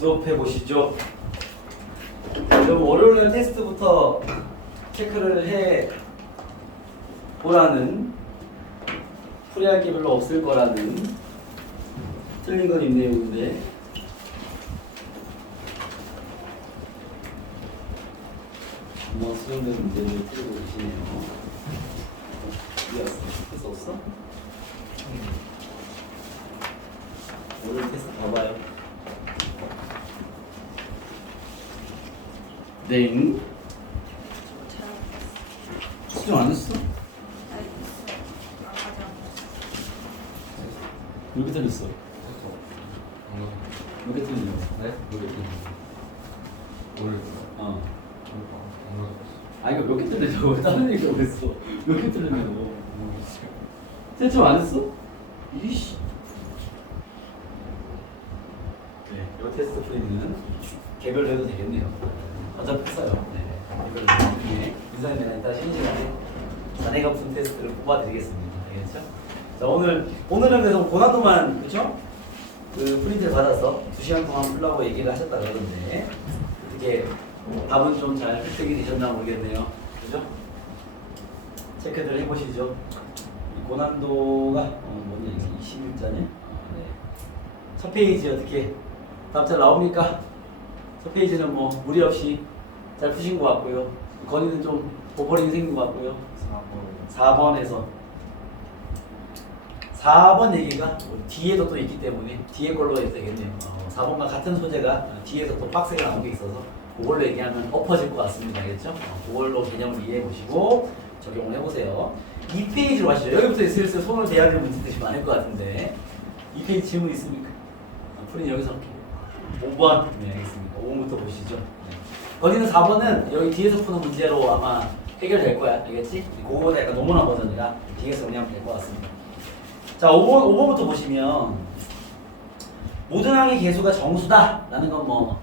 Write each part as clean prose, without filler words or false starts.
수업해 보시죠. 여러분 월요일날 테스트부터 체크를 해 보라는, 풀이할 게 별로 없을 거라는, 틀린 건 있네요. 근데 뭐 수능된 문제를 틀고 계시네요. 테스트 없어? 오늘 테스트 봐봐요. 네. 수정 안 했어? 몇 개 틀렸어? 몇 개 틀렸냐? 네? 오늘 어. 안 가져왔어. 아 이거 몇 개 틀렸냐고. 다른 얘기하고 했어. 몇 개 틀렸냐고. 채점 안 했어? 이씨. 네, 이 테스트 풀이는 개별로 해도 되겠네요. 어차피 했어요. 네, 개별로 중에 인사님이랑 이따 쉬는 시간에 자네가 푼 테스트를 뽑아드리겠습니다. 알겠죠? 자 오늘은 그래서 고난도만 그렇죠? 그 프린트를 받아서 2시간 동안 풀라고 얘기를 하셨다 그러던데 어떻게 답은 좀 잘 획득이 되셨나 모르겠네요. 그죠? 체크들 해보시죠. 이 고난도가 뭐냐 이게 20일자네. 네. 첫 페이지 어떻게 답 잘 나옵니까? 첫 페이지는 뭐 무리 없이 잘 푸신 것 같고요. 건의는 좀 보벌이 생긴 것 같고요. 4번에서 4번 얘기가 뒤에도 또 있기 때문에 뒤에 걸로 해도 되겠네요. 4번과 같은 소재가 뒤에서 또 박스가 나온 게 있어서 그걸로 얘기하면 엎어질 것 같습니다. 알겠죠? 그걸로 개념을 이해해 보시고 적용을 해보세요. 2페이지로 가시죠. 여기부터 슬슬 손을 대야 되는 문제들이 많을 것 같은데 2페이지 질문 있습니까? 프린 여기서 할게요. 5번. 네, 알겠습니다. 5번부터 보시죠. 네. 거기는 4번은 여기 뒤에서 푸는 문제로 아마 해결될 거야. 알겠지? 그거보다 약간 노멀한 버전이라 뒤에서 그냥 될 것 같습니다. 자, 5번부터 보시면 모든 항의 개수가 정수다 라는 건 뭐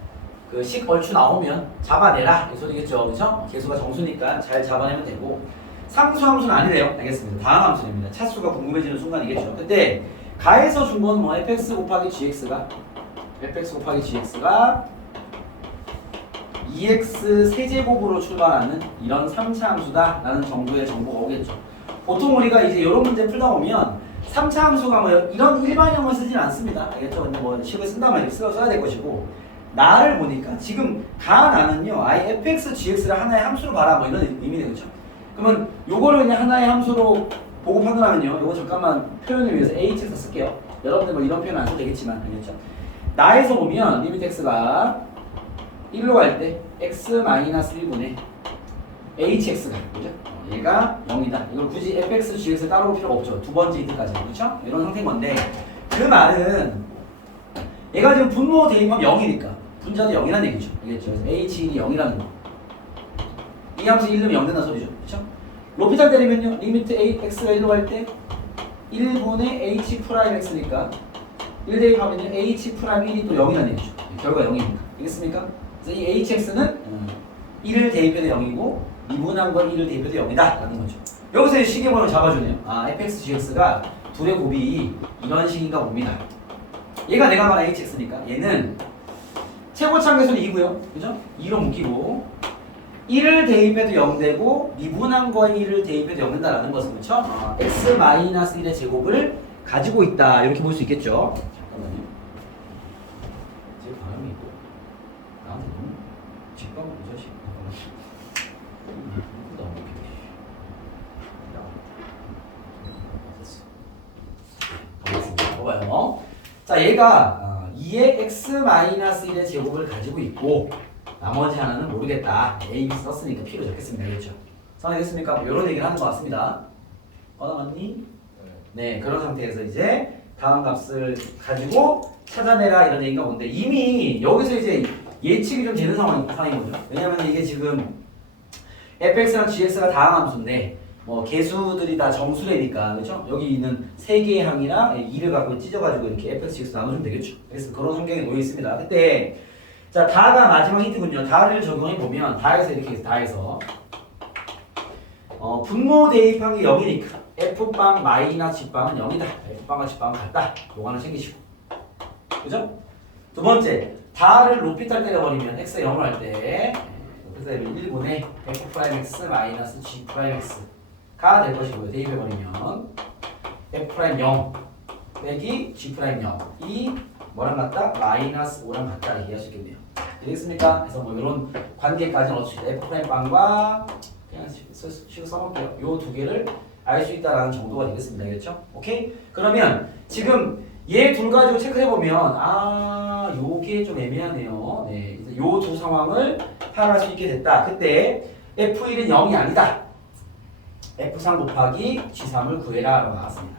그 식 얼추 나오면 잡아내라 이 소리겠죠. 그죠? 개수가 정수니까 잘 잡아내면 되고 상수함수는 아니래요. 알겠습니다. 다항함수입니다. 차수가 궁금해지는 순간이겠죠. 근데 가에서 준 건 뭐 fx 곱하기 gx가 2x 세제곱으로 출발하는 이런 3차 함수다 라는 정도의 정보가 오겠죠. 보통 우리가 이제 이런 문제 풀다 보면 3차 함수가 뭐 이런 일반형을 쓰진 않습니다. 알겠죠? 근데 뭐 식을 쓴다면 이렇게 써야 될 것이고 나를 보니까 지금 가 나는요 아예 fx, gx를 하나의 함수로 봐라 뭐 이런 의미네. 그렇죠? 그러면 요거를 그냥 하나의 함수로 보고 판단하면요 요거 잠깐만 표현을 위해서 h에서 쓸게요. 여러분들 뭐 이런 표현 안 써도 되겠지만 알겠죠? 나에서 보면 리미트 x가 1로 갈 때 x-1분의 hx가 그죠? 얘가 0이다. 이걸 굳이 fx, gx를 따로 볼 필요가 없죠. 두 번째 힌트까지. 그렇죠? 이런 상태인 건데 그 말은 얘가 지금 분모 대입하면 0이니까 분자도 0이라는 얘기죠. 알겠죠? 그래서 h1이 0이라는 거. 이 함수 1 넣으면 0 된다는 소리죠. 그렇죠? 로피탈 때리면요. 리미트 x가 1로 갈 때 1분의 h 프라임 x니까 1 대입하면요. h 프라임 1이 또 0이라는 얘기죠. 결과 0이니까. 알겠습니까? 그래서 이 hx는 1을 대입해도 0이고 미분한과 1을 대입해도 0이다 라는 거죠. 여기서 시계번호를 잡아주네요. 아, fx, gx가 둘의 곱이 이런 식인가 봅니다. 얘가 내가 말한 hx니까 얘는 최고차항계수는 2고요. 그죠? 2로 묶이고 1을 대입해도 0 되고 미분한과 1을 대입해도 0 된다라는 것은 그렇죠? x-1의 제곱을 가지고 있다. 이렇게 볼 수 있겠죠? 잠깐만요. 제 바람이 있고 나한테 너무 직방을 무자식. 가보겠습니다. 봐봐요. 자, 얘가 2의 x-1의 제곱을 가지고 있고 나머지 하나는 모르겠다. A, B 썼으니까 P로 적겠습니다. 그렇죠? 성하겠습니까? 이런 얘기를 하는 것 같습니다. 맞니? 네, 그런 상태에서 이제 다음 값을 가지고 찾아내라 이런 얘기가 뭔데 이미 여기서 이제 예측이 좀 되는 상황인 거죠. 왜냐면 이게 지금 fx랑 gx가 다항함수인데 뭐 개수들이 다 정수래니까 그렇죠? 여기 있는 세 개의 항이랑 2를 갖고 찢어가지고 이렇게 fx, gx 나눠주면 되겠죠. 그래서 그런 환경에 놓여 있습니다. 그때 자 다가 마지막 힌트군요. 다를 적용해 보면 다에서 이렇게 해서 다에서 분모 대입한 게 0이니까 f빵 마이너스 g빵은 0이다. f빵과 g빵은 같다. 요거 하나 챙기시고 그죠? 두 번째 다를 높이탈 때려버리면 x가 0을 할 때 그래서 1분의 f'(x) 마이너스 g'(x가 될 것이고요. 대입해버리면 f'0 빼기 g'0 이 뭐랑 같다? 마이너스 5랑 같다 이렇게 이해할 수 있겠네요. 되겠습니까? 그래서 뭐 이런 관계까지는 얻을 수 있다. f'빵과 그냥 식으로 써볼게요. 요 두 개를 알 수 있다라는 정도가 되겠습니다. 알겠죠? 오케이? 그러면 지금 얘 둘 가지고 체크해보면 아 요게 좀 애매하네요. 네, 요 두 상황을 표현할 수 있게 됐다. 그때 F1은 0이 아니다. F3 곱하기 G3을 구해라 라고 나왔습니다.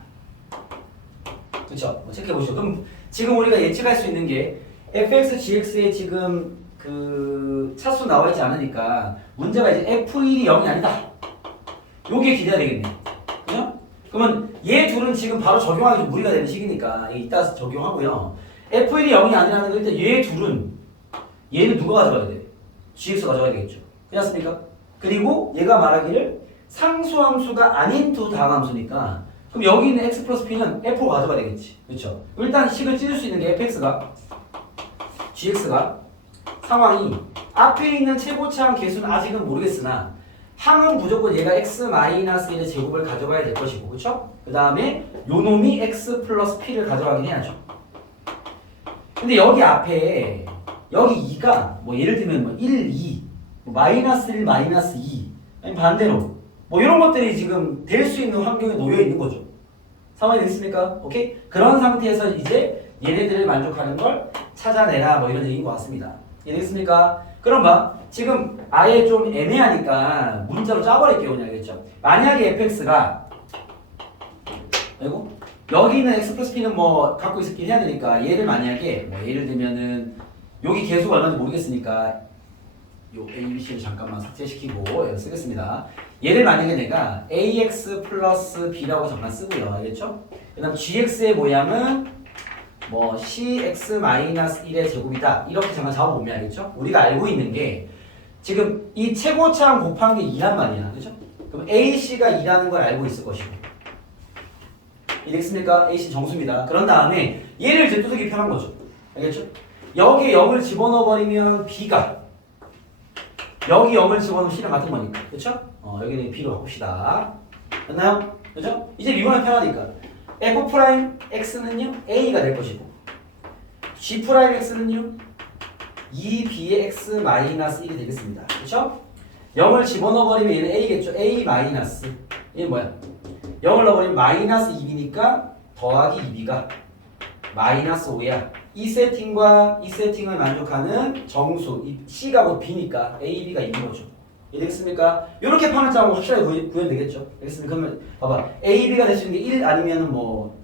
그쵸? 체크해보시죠. 그럼 지금 우리가 예측할 수 있는 게 fx, gx에 지금 그 차수 나와 있지 않으니까 문제가 이제 F1이 0이 아니다. 요게 기대가 되겠네. 그죠? 그러면 얘 둘은 지금 바로 적용하기 좀 무리가 되는 시기니까 이따 적용하고요. F1이 0이 아니라는 건 일단 얘 둘은 얘는 누가 가져가야 돼? gx가 가져가야 되겠죠. 그렇지 않습니까? 그리고 얘가 말하기를 상수함수가 아닌 두 다항함수니까 그럼 여기 있는 x 플러스 p는 f로 가져가야 되겠지. 그렇죠? 일단 식을 찢을 수 있는 게 fx가 gx가 상황이 앞에 있는 최고차항 개수는 아직은 모르겠으나 항은 무조건 얘가 x-1의 제곱을 가져가야 될 것이고 그렇죠? 그 다음에 요 놈이 x 플러스 p를 가져가긴 해야죠. 근데 여기 앞에 여기 2가 뭐 예를 들면 뭐 1, 2 뭐 마이너스 1, 마이너스 2 아니 반대로 뭐 이런 것들이 지금 될 수 있는 환경에 놓여 있는 거죠. 상황이 됐습니까? 오케이? 그런 상태에서 이제 얘네들을 만족하는 걸 찾아내라 뭐 이런 얘기인 것 같습니다. 이해됐습니까? 그럼 봐. 지금 아예 좀 애매하니까 문자로 짜버릴게요. 그냥 알겠죠? 만약에 fx가 그리고 여기 있는 x 플러스 p는 뭐 갖고 있긴 해야 되니까 얘를 만약에 뭐 예를 들면은 여기 개수가 얼마인지 모르겠으니까 요 a, b, c를 잠깐만 삭제시키고 여기 쓰겠습니다. 얘를 만약에 내가 ax 플러스 b라고 잠깐 쓰고요. 알겠죠? 그 다음 gx의 모양은 뭐 cx-1의 제곱이다. 이렇게 잠깐 잡아보면 알겠죠? 우리가 알고 있는 게 지금 이 최고차항 곱한 게 2란 말이야. 그죠? 그럼 ac가 2라는 걸 알고 있을 것이고 이해됐습니까? ac 정수입니다. 그런 다음에 얘를 이제 두들기 편한 거죠. 알겠죠? 여기에 0을 집어넣어버리면 b가 여기 0을 집어넣으면 c랑 같은 거니까. 그쵸? 여기는 b로 바꿉시다. 됐나요? 그죠? 이제 미분하기 편하니까 f'x는요 a가 될 것이고 g'x는요 2b의 x-1이 되겠습니다. 그쵸? 0을 집어넣어버리면 얘는 a겠죠. a 마이너스 얘는 뭐야? 0을 넣어버리면 마이너스 2b니까 더하기 2b가 마이너스 5야. 이 세팅과 이 세팅을 만족하는 정수 이 c가 곧 b니까 a, b가 2인 거죠. 이해되겠습니까? 이렇게 판을 짜면 확실하게 구현되겠죠. 알겠습니까? 그러면 봐봐 a, b가 될 수 있는 게 1 아니면 뭐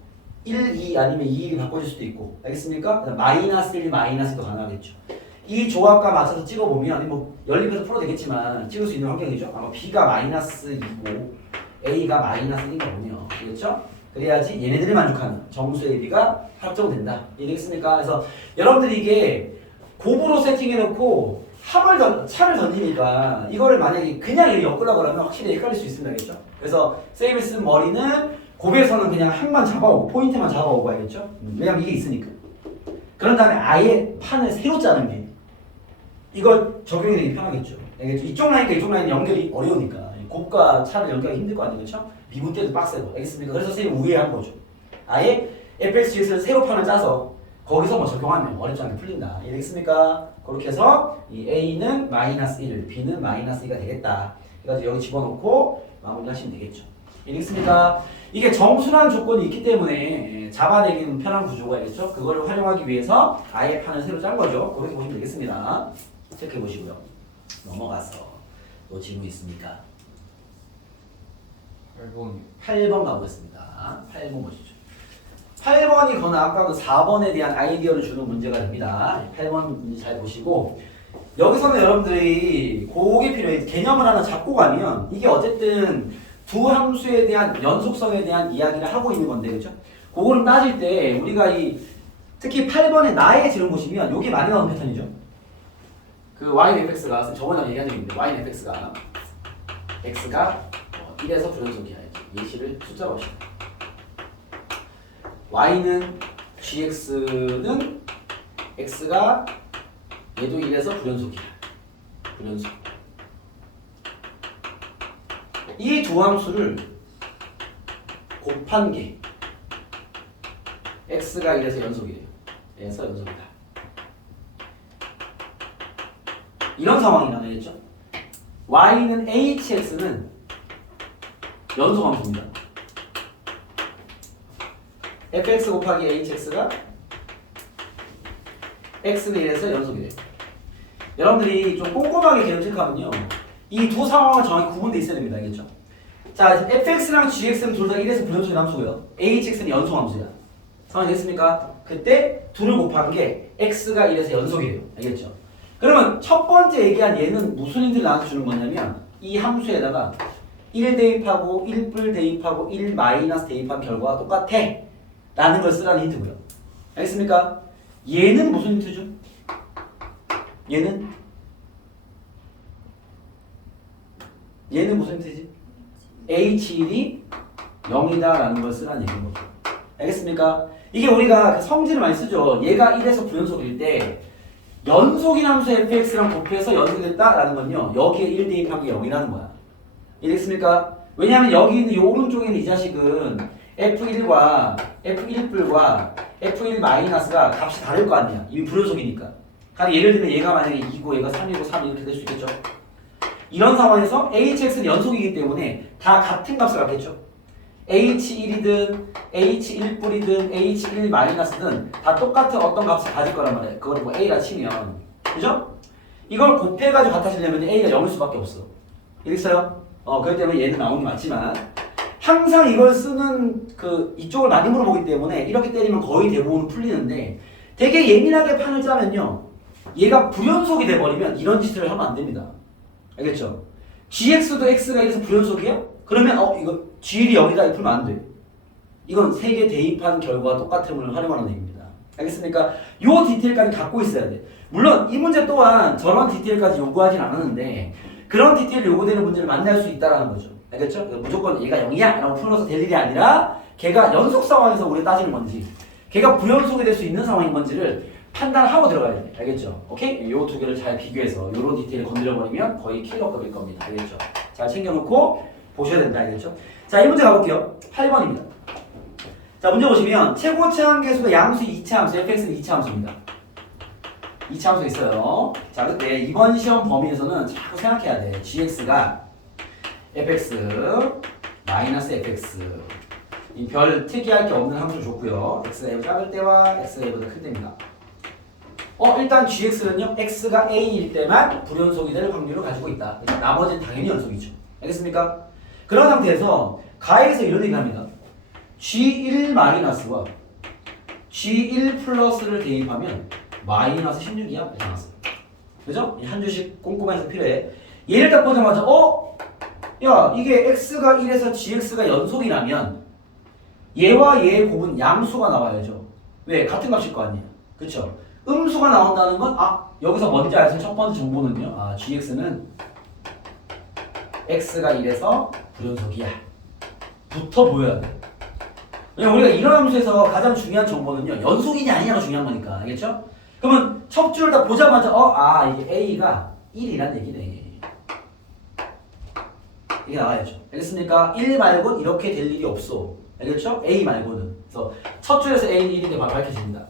1, 2 아니면 2, 1이 바꿔줄 수도 있고 알겠습니까? 그다음 마이너스 1, 마이너스도 가능하겠죠. 이 조합과 맞춰서 찍어보면 뭐 연립해서 풀어도 되겠지만 찍을 수 있는 환경이죠. 아마 b가 마이너스 2고 a가 마이너스 1인가 보네요. 그렇죠? 그래야지 얘네들이 만족하는 정수 AB가 합정된다. 이해되겠습니까? 그래서 여러분들이 이게 곱으로 세팅해놓고 차를 던지니까 이거를 만약에 그냥 이렇게 엮으려고 하면 확실히 헷갈릴 수 있습니다. 알겠죠? 그래서 세이브 쓴 머리는 곱에서는 그냥 항만 잡아오고 포인트만 잡아오고 알겠죠? 왜냐면 이게 있으니까. 그런 다음에 아예 판을 새로 짜는 게 이거 적용이 되기 편하겠죠. 알겠죠? 이쪽 라인과 이쪽 라인 연결이 어려우니까 곱과 차를 연결하기 힘들 거 아니에요? 그렇죠? 미분 때도 빡세고 알겠습니까? 그래서 선생님 우회한 거죠. 아예 fxgx를 새로 판을 짜서 거기서 뭐 적용하면 어렵지 않게 풀린다. 이해되겠습니까? 그렇게 해서 이 a는 마이너스 1, b는 마이너스 2가 되겠다. 그래가지고 여기 집어넣고 마무리하시면 되겠죠. 이해되겠습니까? 이게 정수라는 조건이 있기 때문에 잡아내기는 편한 구조가 있겠죠. 그거를 활용하기 위해서 아예 판을 새로 짠 거죠. 그렇게 보시면 되겠습니다. 체크해 보시고요. 넘어가서 또 질문 있습니까? 8번 가보겠습니다. 8번 보시죠. 8번이 거나 아까 그 4번에 대한 아이디어를 주는 문제가 됩니다. 8번 문제 잘 보시고 여기서는 여러분들이 그게 필요해요. 개념을 하나 잡고 가면 이게 어쨌든 두 함수에 대한 연속성에 대한 이야기를 하고 있는 건데 그렇죠? 그거를 따질 때 우리가 특히 8번에 나의 질문 보시면 이게 많이 나오는 패턴이죠. 그 yfx가 저번에 얘기한 적이 있는데 yfx가 x가 1에서 불연속이야. 예시를 숫자로 합시다. y는 gx는 x가 얘도 1에서 불연속이야. 불연속. 이 두 함수를 곱한 게 x가 1에서 연속이래요. 얘에서 연속이다. 이런 상황이라면 되겠죠? y는 hx는 연속함수입니다. fx 곱하기 hx가 x는 1에서 연속이래요. 여러분들이 좀 꼼꼼하게 개념 체크하면요, 이 두 상황은 정확히 구분되어 있어야 됩니다. 알겠죠? 자, fx랑 gx는 둘 다 1에서 불연속인 함수고요. hx는 연속함수야. 상황이 됐습니까? 그때 둘을 곱한 게 x가 1에서 연속이래요. 알겠죠? 그러면 첫 번째 얘기한 얘는 무슨 힌트를 나한테 주는 거냐면, 이 함수에다가 1 대입하고 1뿔 대입하고 1 마이너스 대입한 결과가 똑같아 라는 걸 쓰라는 힌트고요. 알겠습니까? 얘는 무슨 힌트죠? 얘는 무슨 힌트지? h1이 0이다 라는 걸 쓰라는 얘기인 거죠. 알겠습니까? 이게 우리가 성질을 많이 쓰죠. 얘가 1에서 불연속일 때 연속인 함수 fx랑 곱해서 연속됐다 라는 건요, 여기에 1 대입하기 0이라는 거야. 이해됐습니까? 왜냐하면 여기 있는 이 오른쪽에 있는 이 자식은 f1과 f1뿔과 f1 마이너스가 값이 다를 거 아니야. 이미 불연속이니까. 그러니까 예를 들면 얘가 만약에 2고 얘가 3이고 3 이렇게 될 수 있겠죠. 이런 상황에서 hx는 연속이기 때문에 다 같은 값을 갖겠죠. h1이든 h1뿔이든 h1 마이너스든 다 똑같은 어떤 값을 가질 거란 말이에요. 그걸 뭐 a라 치면, 그죠? 이걸 곱해가지고 같아지려면 a가 0일 수밖에 없어. 이랬어요? 그렇기 때문에 얘는 나오는 게 맞지만, 항상 이걸 쓰는 이쪽을 많이 물어보기 때문에 이렇게 때리면 거의 대부분 풀리는데, 되게 예민하게 판을 짜면요, 얘가 불연속이 돼버리면 이런 짓을 하면 안 됩니다. 알겠죠? gx도 x가 1에서 불연속이야? 그러면 이거 g1이 0이다 풀면 안 돼. 이건 세 개 대입한 결과가 똑같음을 활용하는 얘기입니다. 알겠습니까? 요 디테일까지 갖고 있어야 돼. 물론 이 문제 또한 저런 디테일까지 요구하진 않았는데, 그런 디테일 요구되는 문제를 만날 수 있다라는 거죠. 알겠죠? 무조건 얘가 0이야 라고 풀어서 될 일이 아니라, 걔가 연속 상황에서 우리 따지는 건지, 걔가 불연속이 될 수 있는 상황인 건지를 판단하고 들어가야 돼. 알겠죠? 오케이? 요 두 개를 잘 비교해서 요런 디테일을 건드려버리면 거의 킬러급일 겁니다. 알겠죠? 잘 챙겨놓고 보셔야 된다. 알겠죠? 자, 이 문제 가볼게요. 8번입니다. 자, 문제 보시면 최고치 한계수가 양수 2차 함수, fx는 2차 함수입니다. 2차 함수가 있어요. 자, 그때 이번 시험 범위에서는 자꾸 생각해야 돼. gx가 fx 마이너스 fx, 이 별 특이할 게 없는 함수를 줬고요. x가 a 작을 때와 x가 a보다 클 때입니다. 일단 gx는요, x가 a일 때만 불연속이 될 확률을 가지고 있다. 나머지는 당연히 연속이죠. 알겠습니까? 그런 상태에서 가에서 이런 얘기를 합니다. g1 마이너스와 g1 플러스를 대입하면 마이너스 16이야. 이렇게 나왔어요. 그죠? 한 줄씩 꼼꼼해서 필요해. 얘를 딱 보자마자 야, 이게 x가 1에서 gx가 연속이라면 얘와 얘의 곱은 양수가 나와야죠. 왜? 같은 값일 거 아니에요. 그쵸? 음수가 나온다는 건 여기서 뭔지 알수 첫 번째 정보는요, gx는 x가 1에서 불연속이야 부터 보여야 돼. 왜냐면 우리가 이런 함수에서 가장 중요한 정보는요, 연속이냐 아니냐가 중요한 거니까. 알겠죠? 그러면 첫 줄을 다 보자마자 이게 a가 1이란 얘기네. 이게 나와야죠. 알겠습니까? 1 말고는 이렇게 될 일이 없어. 알겠죠? a 말고는. 그래서 첫 줄에서 a는 1인데 바로 밝혀집니다.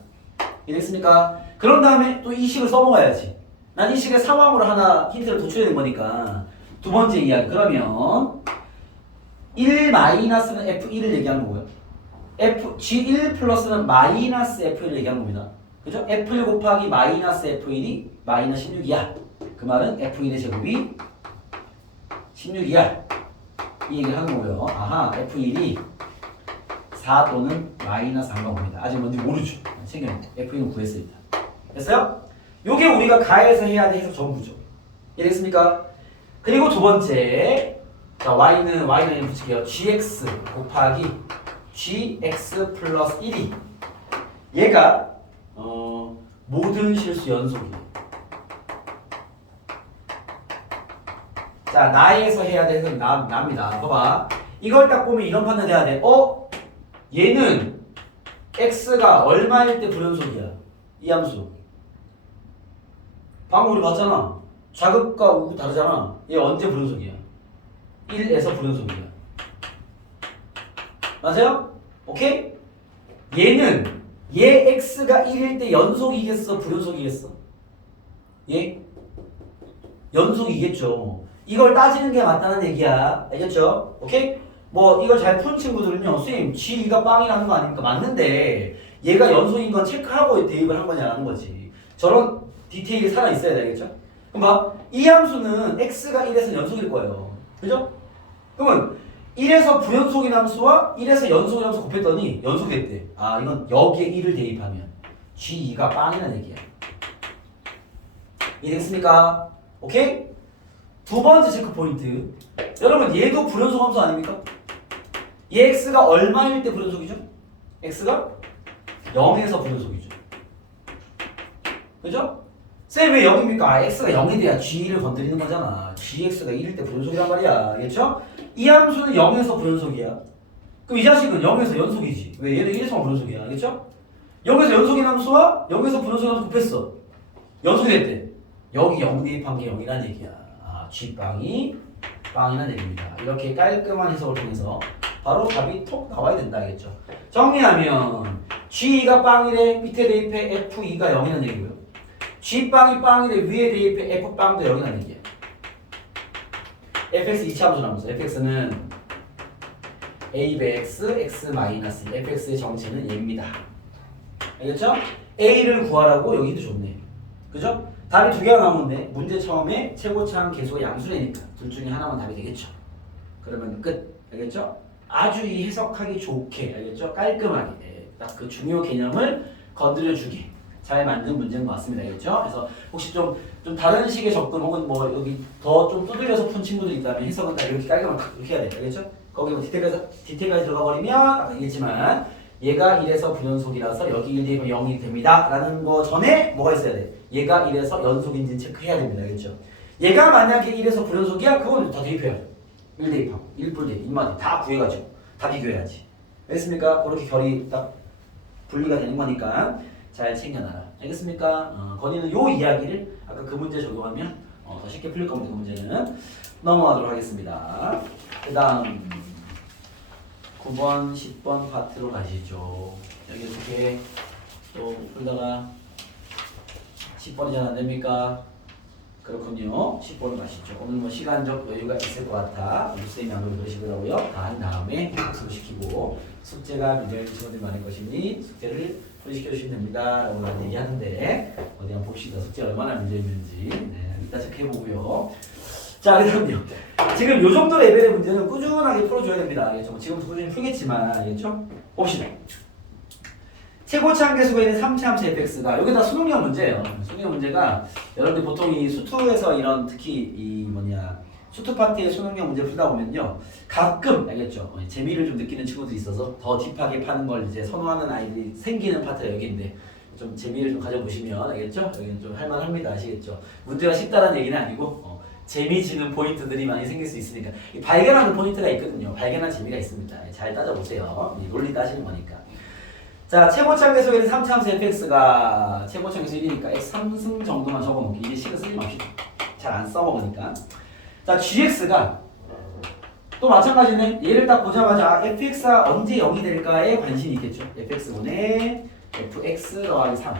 이해됐습니까? 그런 다음에 또 이 식을 써먹어야지. 난 이 식의 상황으로 하나 힌트를 도출해야 되는 거니까. 두 번째 이야기. 그러면 1 마이너스는 f1을 얘기하는 거고요. g1 플러스는 마이너스 f1을 얘기하는 겁니다. 그죠? f1 곱하기 마이너스 f1이 마이너스 16이야. 그 말은 f1의 제곱이 16이야. 이 얘기를 하는 거고요. f1이 4 또는 마이너스 4인가 봅니다. 아직 뭔지 모르죠. 챙겨야 돼. f1은 구했습니다. 됐어요? 요게 우리가 가해서 해야 될 해석 전부죠. 이해됐습니까? 그리고 두 번째, 자, y는 붙일게요. gx 곱하기 gx 플러스 1이 얘가 모든 실수 연속이에요. 자, 나에서 해야 될 해석이 납니다. 봐봐. 이걸 딱 보면 이런 판단 해야 돼. 얘는 x가 얼마일 때 불연속이야? 이 함수 방금 우리 봤잖아. 자극과 우 다르잖아. 얘 언제 불연속이야? 1에서 불연속이야. 맞아요? 오케이? 얘 x가 1일 때 연속이겠어? 불연속이겠어? 얘? 연속이겠죠. 이걸 따지는 게 맞다는 얘기야. 알겠죠? 오케이? 뭐 이걸 잘 푼 친구들은요. 선생님 G2가 빵이라는 거 아닙니까? 맞는데 얘가 연속인 건 체크하고 대입을 한 거냐라는 거지. 저런 디테일이 살아있어야 돼. 알겠죠? 그럼 봐. 이 함수는 x가 1에서 연속일 거예요. 그죠? 그러면 1에서 부연속인 함수와 1에서 연속인 함수 곱했더니 연속했대. 아 이건 여기에 1을 대입하면 G2가 빵이라는 얘기야. 이해됐습니까? 오케이? 두 번째 체크 포인트. 여러분 얘도 불연속 함수 아닙니까? 얘 x가 얼마일 때 불연속이죠? x가 0에서 불연속이죠. 그죠? 쌤 왜 0입니까? 아, x가 0이 돼야 g를 건드리는 거잖아. gx가 1일 때 불연속이란 말이야. 알겠죠? 이 함수는 0에서 불연속이야. 그럼 이 자식은 0에서 연속이지. 왜? 얘는 1에서만 불연속이야. 알겠죠? 0에서 연속인 함수와 0에서 불연속인 함수 곱했어. 연속이 됐대. 여기 0 대입한 게 0이란 얘기야. 아, g빵이 빵이란 얘기입니다. 이렇게 깔끔한 해석을 통해서 바로 답이 톡 나와야 된다. 알겠죠? 정리하면 g가 빵이래. 밑에 대입해 f2가 0이란 얘기고요. g빵이 빵이래. 위에 대입해 f빵도 0이란 얘기야. fx 2차함수 나오면서 fx는 a 배 x, x 마이너스 fx의 정체는 얘입니다. 알겠죠? a를 구하라고 여기도 좋네. 그죠? 답이 두 개가 나오는데 문제 처음에 최고차항 계수가 양수래니까 둘 중에 하나만 답이 되겠죠. 그러면 끝. 알겠죠? 아주 이 해석하기 좋게, 알겠죠? 깔끔하게 딱 그 중요 개념을 건드려주게 잘 만든 문제인 것 같습니다. 알겠죠? 그래서 혹시 좀 다른 식의 접근 혹은 뭐 여기 더 좀 두들려서 푼 친구들이 있다면 해석은 다 이렇게 깔끔하게 이렇게 해야 돼. 알겠죠? 거기 뭐 디테일까지 들어가 버리면 아까 얘기했지만 얘가 1에서 불연속이라서 여기 1 대입하면 0이 됩니다. 라는 거 전에 뭐가 있어야 돼? 얘가 1에서 연속인지 체크해야 됩니다. 알겠죠? 얘가 만약에 1에서 불연속이야? 그건 다 대입해야 돼. 1 대입하고 1불 대입, 인마디 다 구해가지고 다 비교해야지. 알겠습니까? 그렇게 결이 딱 분리가 되는 거니까 잘 챙겨놔라. 알겠습니까? 건이는 요 이야기를 아까 그 문제 적용하면 더 쉽게 풀릴 겁니다. 그 문제는 넘어가도록 하겠습니다. 그 다음 9번, 10번 파트로 가시죠. 여기 이렇게 또 풀다가 10번이 잘 안됩니까? 그렇군요. 10번으로 가시죠. 오늘 뭐 시간적 여유가 있을 것 같아. 쌤이 안 그러시더라고요. 다 한 다음에 학습시키고 숙제가 문제를 친구들이 많을 것이니 숙제를 소개시켜주시면 됩니다. 라고 얘기하는데 어디 한번 봅시다. 숙제 얼마나 문제 있는지. 네, 이따 체크해보고요. 자, 그다음요. 지금 요 정도 레벨의 문제는 꾸준하게 풀어줘야 됩니다. 알겠죠? 지금도 꾸준히 풀겠지만, 알겠죠? 봅시다. 최고차항 계수가 있는 3차 함수 fx가 여기다 수능형 문제예요. 수능형 문제가 여러분들 보통 이 수투에서 이런 특히 이 수투 파트의 수능형 문제 풀다 보면요. 가끔 알겠죠? 재미를 좀 느끼는 친구들이 있어서 더 딥하게 파는 걸 이제 선호하는 아이들이 생기는 파트가 여기인데 좀 재미를 좀 가져보시면 알겠죠? 여기는 좀 할만합니다. 아시겠죠? 문제가 쉽다는 얘기는 아니고 재미지는 포인트들이 많이 생길 수 있으니까 발견하는 포인트가 있거든요. 발견한 재미가 있습니다. 잘 따져보세요. 논리 따지는 거니까. 자, 최고차항 계수에는 3차 함수 fx가 최고차항 계수 1이니까 x 3승 정도만 적어놓기. 이제 식은 쓰지 맙시다. 잘 안 써먹으니까. 자, gx가 또 마찬가지네. 얘를 딱 보자마자 fx가 언제 0이 될까에 관심이 있겠죠. fx분의 fx 더하기 3.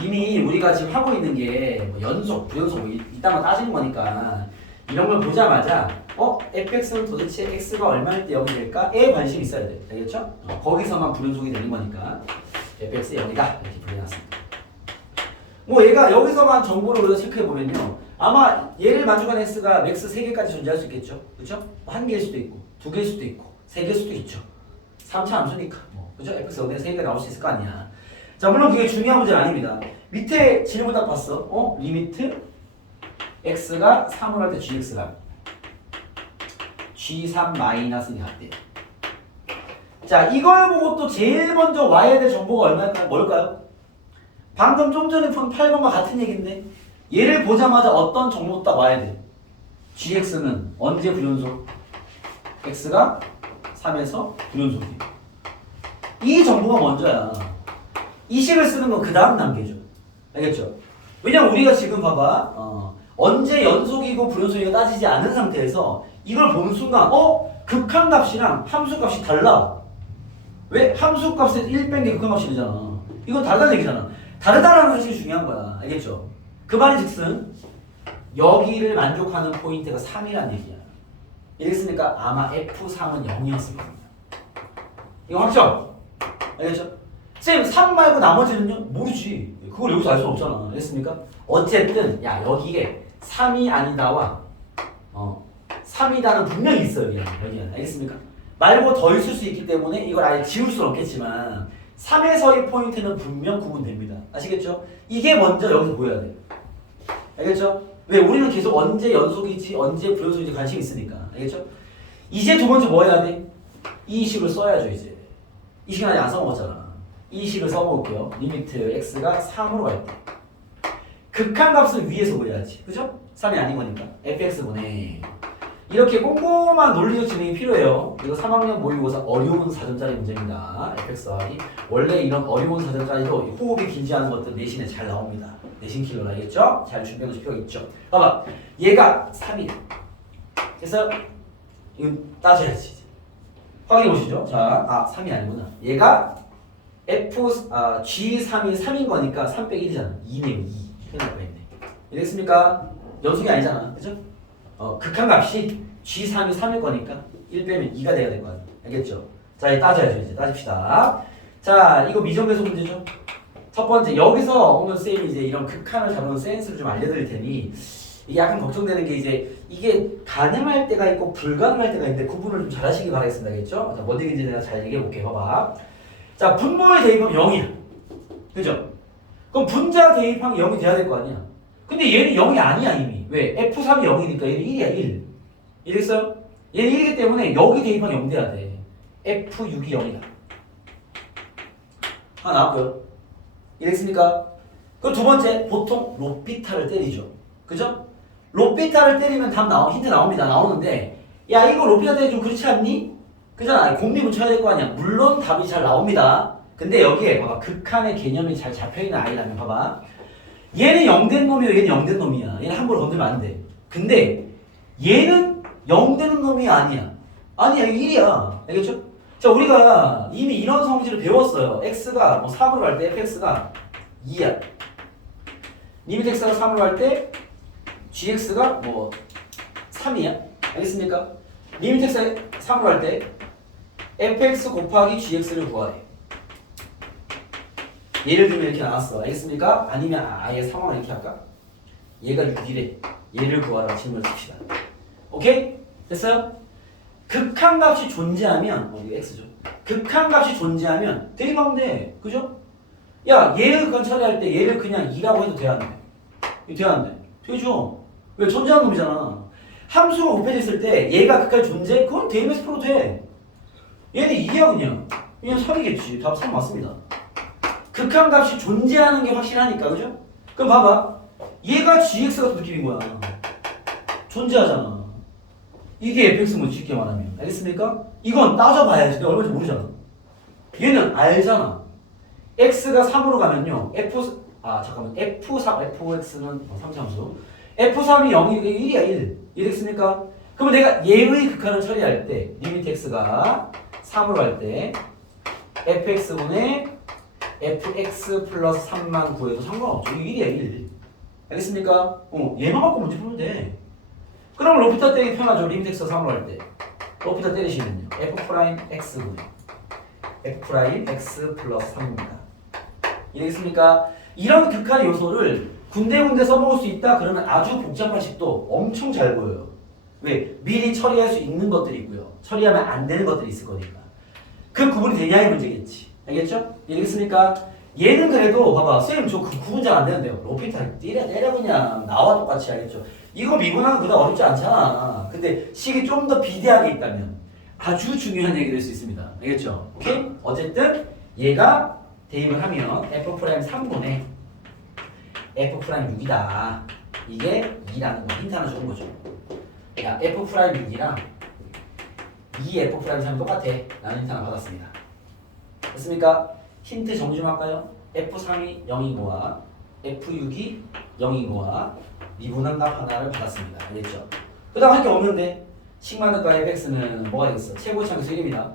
이미 우리가 지금 하고 있는 게 뭐 연속, 부연속 뭐 이따가 따지는 거니까 이런 걸 보자마자 fx는 도대체 x가 얼마일 때 0이 될까?에 관심이 있어야 돼. 알겠죠? 거기서만 불연속이 되는 거니까 fx 0이다 이렇게 불려놨습니다. 뭐 얘가 여기서만 정보를 우리가 체크해보면요. 아마 얘를 만족하는 x가 맥스 3개까지 존재할 수 있겠죠? 그렇죠? 1개일 수도 있고 2개일 수도 있고 3개일 수도 있죠. 3차 함수니까 그죠? fx 0에 3개가 나올 수 있을 거 아니야. 자, 물론 그게 중요한 문제는 아닙니다. 밑에 질문 딱 봤어. 리미트 x가 3을 할 때 gx가 g3 마이너스 2 같대요. 자, 이걸 보고 또 제일 먼저 와야 될 정보가 얼마일까요? 뭘까요? 방금 좀 전에 푼 8번과 같은 얘기인데 얘를 보자마자 어떤 정보 딱 와야 돼? gx는 언제 불연속? x가 3에서 불연속이에요. 이 정보가 먼저야. 이 식을 쓰는 건 그 다음 단계죠. 알겠죠? 왜냐면 우리가 지금 봐봐 언제 연속이고 불연속이고 따지지 않은 상태에서 이걸 보는 순간 극한값이랑 함수값이 달라. 왜? 함수값에서 1 뺀 게 극한값이 되잖아. 이건 다르다는 얘기잖아. 다르다라는 사실이 중요한 거야. 알겠죠? 그 말이 즉슨 여기를 만족하는 포인트가 3이란 얘기야. 이랬으니까 아마 F3은 0이었을 겁니다. 이거 확정? 알겠죠? 쌤, 3 말고 나머지는요? 모르지. 그걸 여기서 알 수 없잖아. 알겠습니까? 어쨌든 야 여기에 3이 아니다와 3이다는 분명히 있어요. 여기는. 알겠습니까? 말고 더 있을 수 있기 때문에 이걸 아예 지울 수는 없겠지만 3에서의 포인트는 분명 구분됩니다. 아시겠죠? 이게 먼저 여기서 보여야 돼요. 알겠죠? 왜? 우리는 계속 언제 연속이지 언제 불연속이지 관심이 있으니까. 알겠죠? 이제 두 번째 뭐 해야 돼? 이 식을 써야죠. 이제 이 식은 아직 안 써먹었잖아. 이 식을 써먹을게요. 리미트 x가 3으로 갈 때 극한값을 위에서 보여야지. 그죠? 3이 아닌 거니까 fx분의 이렇게 꼼꼼한 논리적 진행이 필요해요. 이거 3학년 모의고사 어려운 사전짜리 문제입니다. fxi 원래 이런 어려운 사전짜리도 호흡이 길지 않은 것들 내신에 잘 나옵니다. 내신 킬러 알겠죠? 잘 준비해 놓으실 필요가 있죠. 봐봐, 얘가 3이다. 그래서 이건 따져야지. 이제. 확인해 보시죠. 자, 3이 아니구나. 얘가 G3이 3인 거니까 3 빼기 1이잖아. 2네요, 2. 큰일 날 뻔했네. 이랬습니까? 연속이 아니잖아. 그죠? 극한값이 G3이 3일 거니까 1 빼면 2가 돼야 될 거 아니야. 알겠죠? 자, 이제 따져야죠. 이제 따집시다. 자, 이거 미정배수 문제죠? 첫 번째, 여기서 오늘 쌤이 이제 이런 극한을 다루는 센스를 좀 알려드릴 테니 이게 약간 걱정되는 게 이제 이게 가능할 때가 있고 불가능할 때가 있는데 구분을 좀 잘 하시기 바라겠습니다. 알겠죠? 자, 뭔 얘기인지 내가 잘 얘기해 볼게요. 봐봐. 자, 분모에 대입하면 0이야. 그죠? 그럼 분자 대입하면 0이 돼야 될 거 아니야. 근데 얘는 0이 아니야 이미. 왜? F3이 0이니까 얘는 1이야 1. 이랬어요? 얘는 1이기 때문에 여기 대입하면 0 돼야 돼. F6이 0이다. 하나 나왔고요. 이랬습니까? 그 두 번째, 보통 로피타를 때리죠. 그죠? 로피타를 때리면 답 힌트 나옵니다. 나오는데 야 이거 로피타 때리면 좀 그렇지 않니? 그잖아. 공립은 쳐야 될 거 아니야. 물론 답이 잘 나옵니다. 근데 여기에 봐봐. 극한의 개념이 잘 잡혀있는 아이라면 봐봐. 얘는 0된 놈이야. 얘는 0된 놈이야. 얘는 함부로 건들면 안 돼. 근데 얘는 0되는 놈이 아니야. 아니야. 1이야. 알겠죠? 자, 우리가 이미 이런 성질을 배웠어요. x가 뭐 3으로 갈 때 fx가 2야. 리미트 x가 3으로 갈 때 gx가 뭐 3이야. 알겠습니까? 리미트 x가 3으로 갈 때 fx 곱하기 gx를 구하래. 예를 들면 이렇게 나왔어. 알겠습니까? 아니면 아예 상황을 이렇게 할까? 얘가 6이래. 얘를 구하라 질문을 씁시다. 오케이? 됐어요? 극한값이 존재하면 이게 x죠. 극한값이 존재하면 대입하면 돼. 그죠? 야 얘를 극한 처리할 때 얘를 그냥 2라고 해도 돼야 안 돼? 돼야 안 돼? 되죠? 왜? 존재하는 놈이잖아. 함수가 곱해져 있을 때 얘가 극한 존재? 그건 대입에서 풀어도 돼. 얘는 2야 그냥. 그냥 3이겠지. 답 3 맞습니다. 극한값이 존재하는 게 확실하니까. 그죠? 그럼 봐봐. 얘가 gx 같은 느낌인 거야. 존재하잖아. 이게 fx문 쉽게 말하면. 알겠습니까? 이건 따져봐야지. 내가 얼마인지 모르잖아. 얘는 알잖아. x가 3으로 가면요. fx는 3참수. f3이 0이니까 1이야 1. 이해됐습니까? 그러면 내가 얘의 극한을 처리할 때 리미트 x가 3으로 갈 때 fx분의 fx 플러스 3만 구해도 상관없죠. 이게 1이야 1. 알겠습니까? 얘만 갖고 문제 풀면 돼. 그럼 로피타 때리기 편하죠. 리미트 x가 3으로 갈 때 로피타 때리시면요. f'x분의 f'x 플러스 3입니다. 이해겠습니까? 이런 극한의 요소를 군데군데 써먹을 수 있다 그러면 아주 복잡한 식도 엄청 잘 보여요. 왜? 미리 처리할 수 있는 것들이 있고요. 처리하면 안 되는 것들이 있을 거니까. 그 구분이 되냐의 문제겠지. 알겠죠? 이해겠습니까? 얘는 그래도 봐봐. 쌤 저 그 구분 잘 안 되는데요. 로피타 때려 그냥 나와 똑같이. 알겠죠? 이거 미분하는 거 그다음 어렵지 않잖아. 근데 식이 좀 더 비대하게 있다면 아주 중요한 얘기가 될 수 있습니다. 알겠죠? 오케이? 어쨌든 얘가 대입을 하면 f'3분의 f'6이다. 이게 2라는 거 힌트 하나 주는 거죠. 야 f'6이랑 2f'3이 똑같아. 라는 힌트 하나 받았습니다. 됐습니까? 힌트 정리 좀 할까요? f3이 0이고와 f6이 0인 거와 미분한 값 하나를 받았습니다. 알겠죠? 그 다음 할 게 없는데 식만등가 fx는 뭐가 되겠어? 최고차항수 1입니다.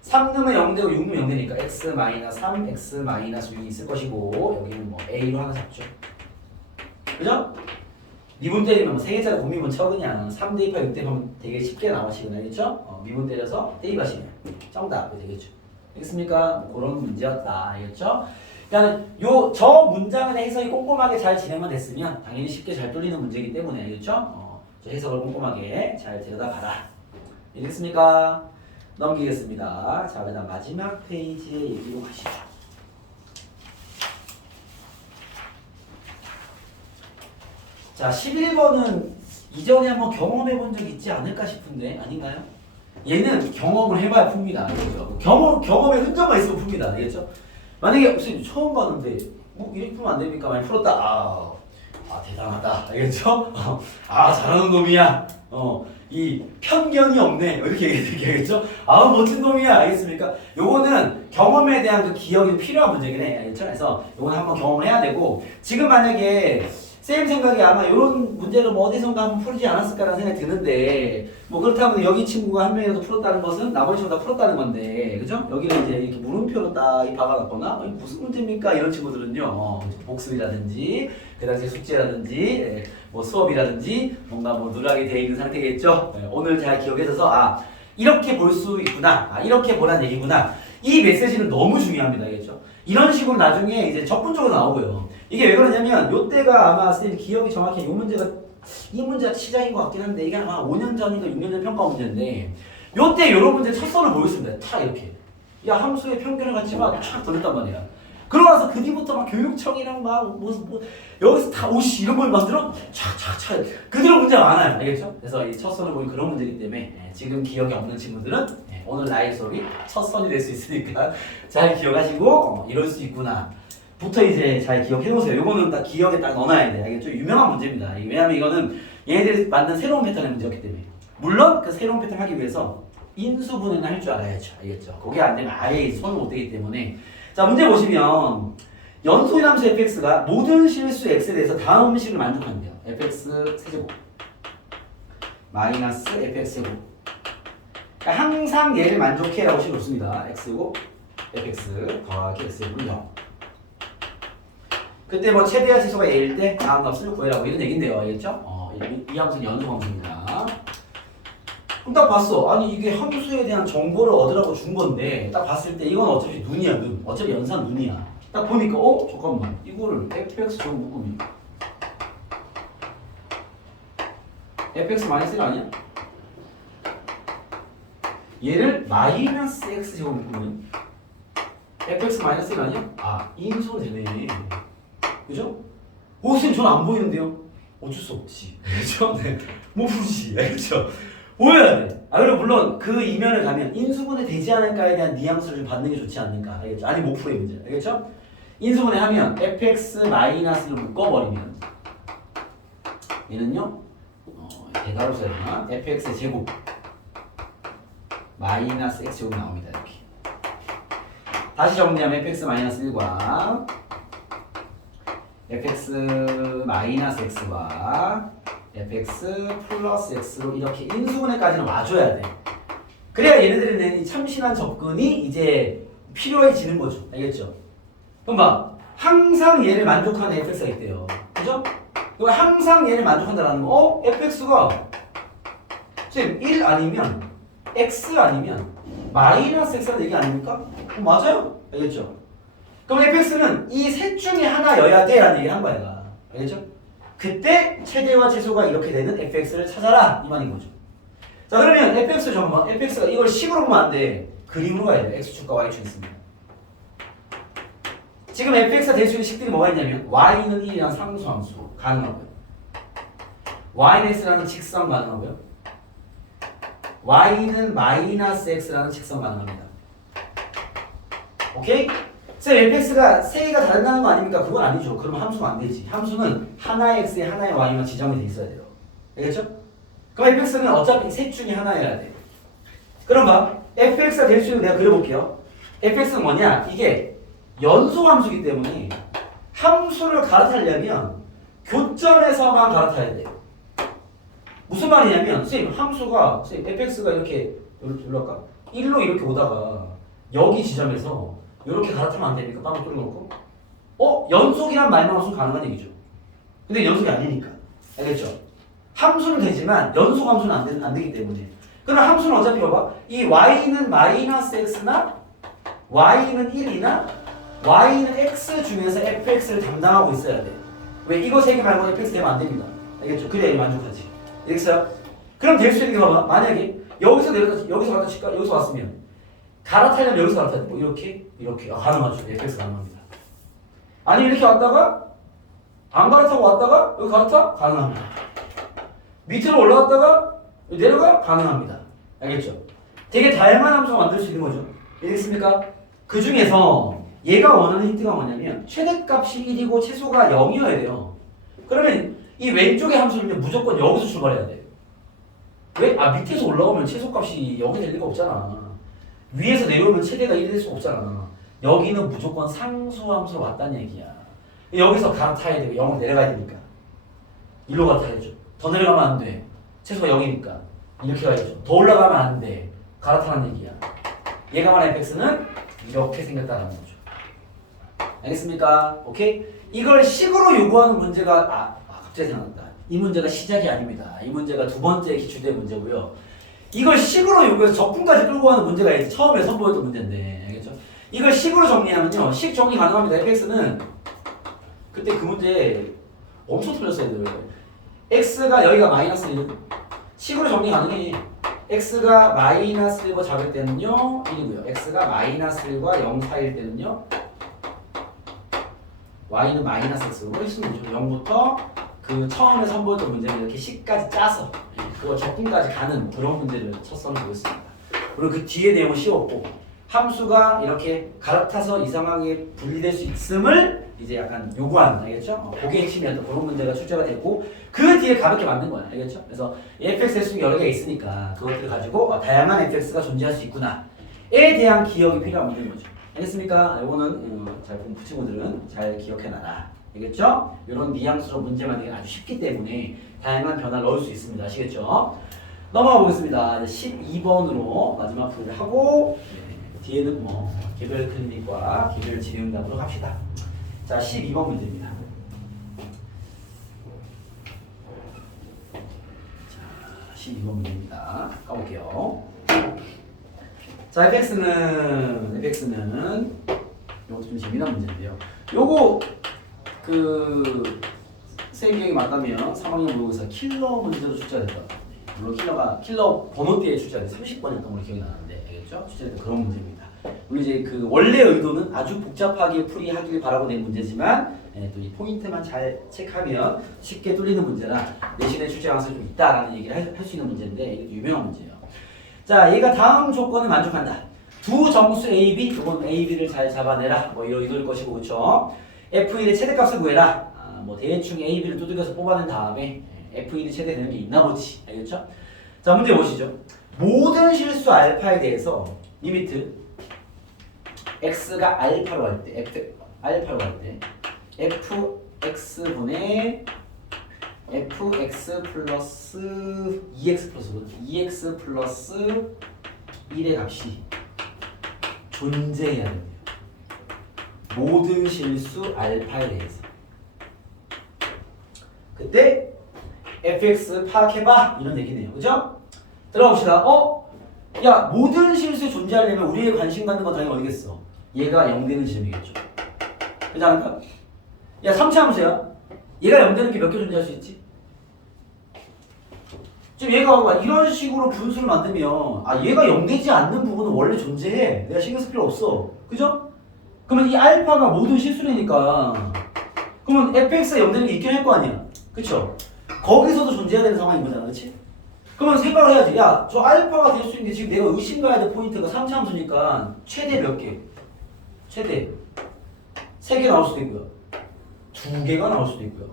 3 넣으면 0 되고 6 넣으면 0 되니까 x 마이너스 3, x 마이너스 6이 있을 것이고 여기는 뭐 a로 하나 잡죠. 그죠? 미분 때리면 뭐 3개짜리 공미분 쳐 그냥 3 대입하 6 대입하면 되게 쉽게 나와시거든요. 알겠죠? 미분 때려서 대입하시면 정답이 되겠죠. 알겠습니까? 뭐 그런 문제였다. 알겠죠? 그러니까 저 문장의 해석이 꼼꼼하게 잘 진행만 됐으면 당연히 쉽게 잘 뚫리는 문제이기 때문에 알겠죠? 저 해석을 꼼꼼하게 잘 들여다봐라. 알겠습니까? 넘기겠습니다. 자, 그다음 마지막 페이지에 얘기로 가시죠. 자, 11번은 이전에 한번 경험해 본 적 있지 않을까 싶은데 아닌가요? 얘는 경험을 해봐야 풉니다. 알겠죠? 경험의 흔적만 있으면 풉니다. 알겠죠? 만약에 선생님 처음 봤는데 뭐 이렇게 풀면 안 됩니까? 많이 풀었다. 대단하다. 알겠죠? 잘하는 놈이야. 이 편견이 없네. 이렇게 얘기하겠죠? 멋진 놈이야. 알겠습니까? 요거는 경험에 대한 그 기억이 필요한 문제긴 해. 알겠죠? 그래서 요거는 한번 경험을 해야 되고 지금 만약에 쌤 생각에 아마 이런 문제를 뭐 어디선가 한번 풀지 않았을까라는 생각이 드는데 뭐 그렇다면 여기 친구가 한 명이라도 풀었다는 것은 나머지 친구가 다 풀었다는 건데 그죠? 여기는 이제 이렇게 물음표로 딱 박아놨거나 무슨 문제입니까? 이런 친구들은요 복습이라든지 그 당시 숙제라든지 뭐 수업이라든지 뭔가 뭐 누락이 되어 있는 상태겠죠? 오늘 잘 기억해서 이렇게 볼 수 있구나 이렇게 보란 얘기구나 이 메시지는 너무 중요합니다. 알겠죠? 이런 식으로 나중에 이제 적분적으로 나오고요. 이게 왜 그러냐면 요때가 아마 선생님 기억이 정확히 이 문제가 시작인 것 같긴 한데 이게 아마 5년 전인가 6년 전 평가 문제인데 요때 요런 문제 첫 선을 보였습니다. 다 이렇게 야 함수의 편견을 갖지 마 촥 돌렸단 말이야. 그러고 나서 그 뒤부터 막 교육청이랑 막 여기서 다 오씨 이런 걸 만들어 촥촥촥 그대로 문제가 많아요. 알겠죠? 그래서 이 첫 선을 보인 그런 문제이기 때문에 지금 기억이 없는 친구들은 오늘 나의 수업이 첫 선이 될 수 있으니까 잘 기억하시고 이럴 수 있구나 부터 이제 잘 기억해 놓으세요. 요거는 딱 기억에 딱 넣어놔야 돼. 알겠죠? 유명한 문제입니다. 왜냐면 이거는 얘네들이 만든 새로운 패턴의 문제였기 때문에 물론 그 새로운 패턴 하기 위해서 인수분해는 할 줄 알아야죠. 알겠죠? 그게 안 되면 아예 손을 못 대기 때문에 자 문제 보시면 연소의 함수 fx가 모든 실수 x에 대해서 다음 식을 만족한대요. fx 세제곱 마이너스 fx 제곱 그러니까 항상 얘를 만족해라고 식을 놓습니다. x고 fx 더하기 x 제곱은 0 그때 뭐 최대한 지수가 a일 때 다음 값을 구해라고 이런 얘긴데요. 알겠죠? 이 함수는 연소 함수입니다. 그럼 딱 봤어. 아니 이게 함수에 대한 정보를 얻으라고 준 건데 딱 봤을 때 이건 어차피 눈이야 눈. 어차피 연산 눈이야. 딱 보니까 잠깐만 이거를 fx 좀 묶으면 fx 마이너스 1 아니야? 얘를 마이너스 x 제곱 묶으면 fx 마이너스 1 아니야? 인수로 되네. 그죠? 선생님 저는 안 보이는데요? 어쩔 수 없지. 그죠? 네. 못 풀지. 그죠? 보여야 돼. 그리고 물론 그 이면을 가면 인수분해 되지 않을까에 대한 뉘앙스를 받는 게 좋지 않을까. 알겠죠? 아니 못 풀어요 문제. 알겠죠? 인수분해 하면 fx 마이너스를 묶어버리면 얘는요 대괄호 써야 되나? fx의 제곱 마이너스 x 제곱이 나옵니다. 이렇게 다시 정리하면 fx 마이너스 1과 fx 마이너스 x와 fx 플러스 x로 이렇게 인수분해까지는 와줘야 돼. 그래야 얘네들이 내는 이 참신한 접근이 이제 필요해지는 거죠. 알겠죠? 그럼 봐. 항상 얘를 만족하는 fx가 있대요. 그죠? 그럼 항상 얘를 만족한다라는 거. fx가 지금 1 아니면 x 아니면 마이너스 x라는 얘기 아닙니까? 맞아요. 알겠죠? 그럼 fx는 이 셋 중에 하나여야 돼 라는 얘기를 한 거야. 알겠죠? 그때 최대와 최소가 이렇게 되는 fx를 찾아라 이 말인 거죠. 자 그러면 fx 잠깐만 fx가 이걸 식으로 보면 안 돼. 그림으로 가야 돼. x축과 y축 있습니다. 지금 fx가 될 수 있는 식들이 뭐가 있냐면 y는 1이랑 상수함수 가능하고요. y는 x라는 직선 가능하고요. y는 마이너스 x라는 직선 가능합니다. 오케이? 쌤 fx가 세 개가 다르다는 거 아닙니까? 그건 아니죠. 그러면 함수가 안 되지. 함수는 하나의 x에 하나의 y만 지정이 돼 있어야 돼요. 알겠죠? 그럼 fx는 어차피 셋 중에 하나여야 돼. 그럼 봐. fx가 될 수 있는 내가 그려볼게요. fx는 뭐냐? 이게 연소 함수이기 때문에 함수를 갈아타려면 교점에서만 갈아타야 돼. 무슨 말이냐면 선생님 함수가 선생님 fx가 이렇게 여기로 할까? 1로 이렇게 오다가 여기 지점에서 이렇게 갈아타면 안 됩니까? 빵을 뚫어놓고 연속이란 말만 없으면 가능한 얘기죠. 근데 연속이 아니니까 알겠죠? 함수는 되지만 연속 함수는 안 되기 때문에 그럼 함수는 어차피 봐봐 이 y는 마이너스 x나 y는 1이나 y는 x 중에서 fx를 담당하고 있어야 돼. 왜? 이거 세 개 말고 fx 되면 안 됩니다. 알겠죠? 그래야 만족하지. 알겠어요? 그럼 될 수 있는 게 봐봐. 만약에 여기서 내려다 여기서 갔다 칠까? 여기서 왔으면 갈아타려면 여기서 갈아타야 돼. 뭐 이렇게 가능하죠. fx 가능합니다. 아니 이렇게 왔다가 안 갈아타고 왔다가 여기 갈아타? 가능합니다. 밑으로 올라갔다가 내려가? 가능합니다. 알겠죠? 되게 다양한 함수가 만들 수 있는 거죠. 알겠습니까? 그 중에서 얘가 원하는 힌트가 뭐냐면 최대값이 1이고 최소가 0이어야 돼요. 그러면 이 왼쪽의 함수는 무조건 여기서 출발해야 돼. 왜? 밑에서 올라오면 최소값이 0이 될 리가 없잖아. 위에서 내려오면 최대가 1이 될 수 없잖아. 여기는 무조건 상수함수로 왔다는 얘기야. 여기서 갈아타야 되고 0으로 내려가야 되니까. 일로 갈아타야죠. 더 내려가면 안 돼. 최소가 0이니까. 이렇게 가야죠. 더 올라가면 안 돼. 갈아타는 얘기야. 얘가 말한 fx는 이렇게 생겼다는 거죠. 알겠습니까? 오케이? 이걸 식으로 요구하는 문제가 갑자기 생각났다. 이 문제가 시작이 아닙니다. 이 문제가 두 번째 기출된 문제고요. 이걸 식으로 요구해서 적분까지 끌고 가는 문제가 이제 처음에 선보였던 문제인데 알겠죠? 이걸 식으로 정리하면요. 식 정리 가능합니다. fx는 그때 그 문제 엄청 틀렸어야 돼요. x가 여기가 마이너스 1 식으로 정리 가능해. x가 마이너스 1과 작을 때는요 1이고요. x가 마이너스 1과 0 사이일 때는요 y는 마이너스 x로 훨씬 되죠. 0부터 그 처음에 선보였던 문제는 이렇게 식까지 짜서 그거 적분까지 가는 그런 문제를 첫 선을 보였습니다. 그리고 그 뒤에 내용은 쉬웠고 함수가 이렇게 갈아타서 이상하게 분리될 수 있음을 이제 약간 요구하는 알겠죠? 고개 핵심이었던 그런 문제가 출제가 됐고 그 뒤에 가볍게 만든 거야 알겠죠? 그래서 fx 수가 여러 개가 있으니까 그것들을 가지고 다양한 fx가 존재할 수 있구나에 대한 기억이 필요한 문제인 거죠. 알겠습니까? 이거는 잘 공부 친구들은 잘 기억해놔라. 알겠죠? 이런 뉘앙스로 문제 만들기 아주 쉽기 때문에 다양한 변화를 넣을 수 있습니다. 아시겠죠? 넘어가 보겠습니다. 12번으로 마지막 풀이를 하고 뒤에는 뭐 개별 클리닉과 개별 질의응답으로 합시다. 자, 12번 문제입니다. 자, 12번 문제입니다. 까볼게요. 자, fx는 이것도 좀 재미난 문제인데요. 요거 그 선생님 기억이 맞다면 3학년 모의고사 킬러 문제로 출제됐다. 물론 킬러 번호대에 출제돼 30번이었던 걸로 기억이 나는데 알겠죠? 출제됐던 그런 문제입니다. 물론 이제 그 원래 의도는 아주 복잡하게 풀이하길 바라고 낸 문제지만 또 이 포인트만 잘 체크하면 쉽게 뚫리는 문제라 내신에 출제 가능성이 좀 있다라는 얘기를 할 수 있는 문제인데 이게 유명한 문제예요. 자, 얘가 다음 조건을 만족한다. 두 정수 A, B, 이건 A, B를 잘 잡아내라. 뭐 이럴 것이고 그렇죠? F1의 최대값을 구해라. 뭐 대충 A, B를 두들겨서 뽑아낸 다음에 F1이 최대되는 게 있나 보지. 알겠죠? 자, 문제 보시죠. 모든 실수 알파에 대해서 리미트 x가 알파로 할 때, 알파로 할 때 fx분의 fx 플러스 2x 플러스 2x 플러스 1의 값이 존재해야 됩니다. 모든 실수 알파에 대해서. 그때 fx 파악해봐 이런 얘기네요. 그죠? 들어봅시다. 야, 모든 실수에 존재하려면 우리의 관심 갖는 건 당연히 어디겠어? 얘가 0 되는 지점이겠죠. 그렇지 않을까? 야, 3차 함수야. 얘가 0 되는 게 몇 개 존재할 수 있지? 지금 얘가 이런 식으로 분수를 만들면 얘가 0 되지 않는 부분은 원래 존재해. 내가 신경 쓸 필요 없어. 그죠? 그러면 이 알파가 모든 실수라니까 그러면 fx가 0 되는 게 있긴 할 거 아니야. 그쵸? 거기서도 존재해야 되는 상황인 거잖아. 그치? 그러면 생각을 해야지. 야, 저 알파가 될 수 있는 게 지금 내가 의심 가야 될 포인트가 3차 함수니까 최대 몇 개? 최대 3개 나올 수도 있고요. 2개가 나올 수도 있고요.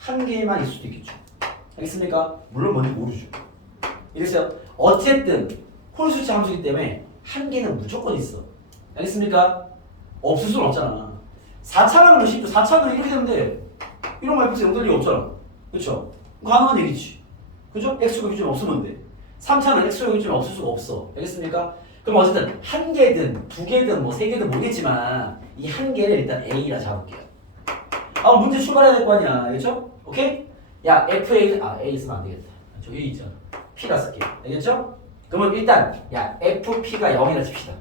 1개만 있을 수도 있겠죠. 알겠습니까? 물론 뭔지 모르죠. 이랬어요. 어쨌든 홀수치 함수이기 때문에 1개는 무조건 있어. 알겠습니까? 없을 수는 없잖아. 4차라는 의심도 4차는 이렇게 되면 돼. 이런 거 fx 0 될 리가 없잖아. 그쵸? 가능한 얘기지. 그죠? x가 기준이 없으면 돼. 3차는 x가 기준이 없을 수가 없어. 알겠습니까? 그럼 어쨌든 한 개든 두 개든 뭐 세 개든 모르겠지만 이 한 개를 일단 a라 잡을게요. 아 문제 출발해야 될 거 아니야. 알겠죠? 오케이? 야 fa a 쓰면 안 되겠다. 저 a 있잖아. p라 쓸게요. 알겠죠? 그러면 일단 야 fp가 0이라 칩시다.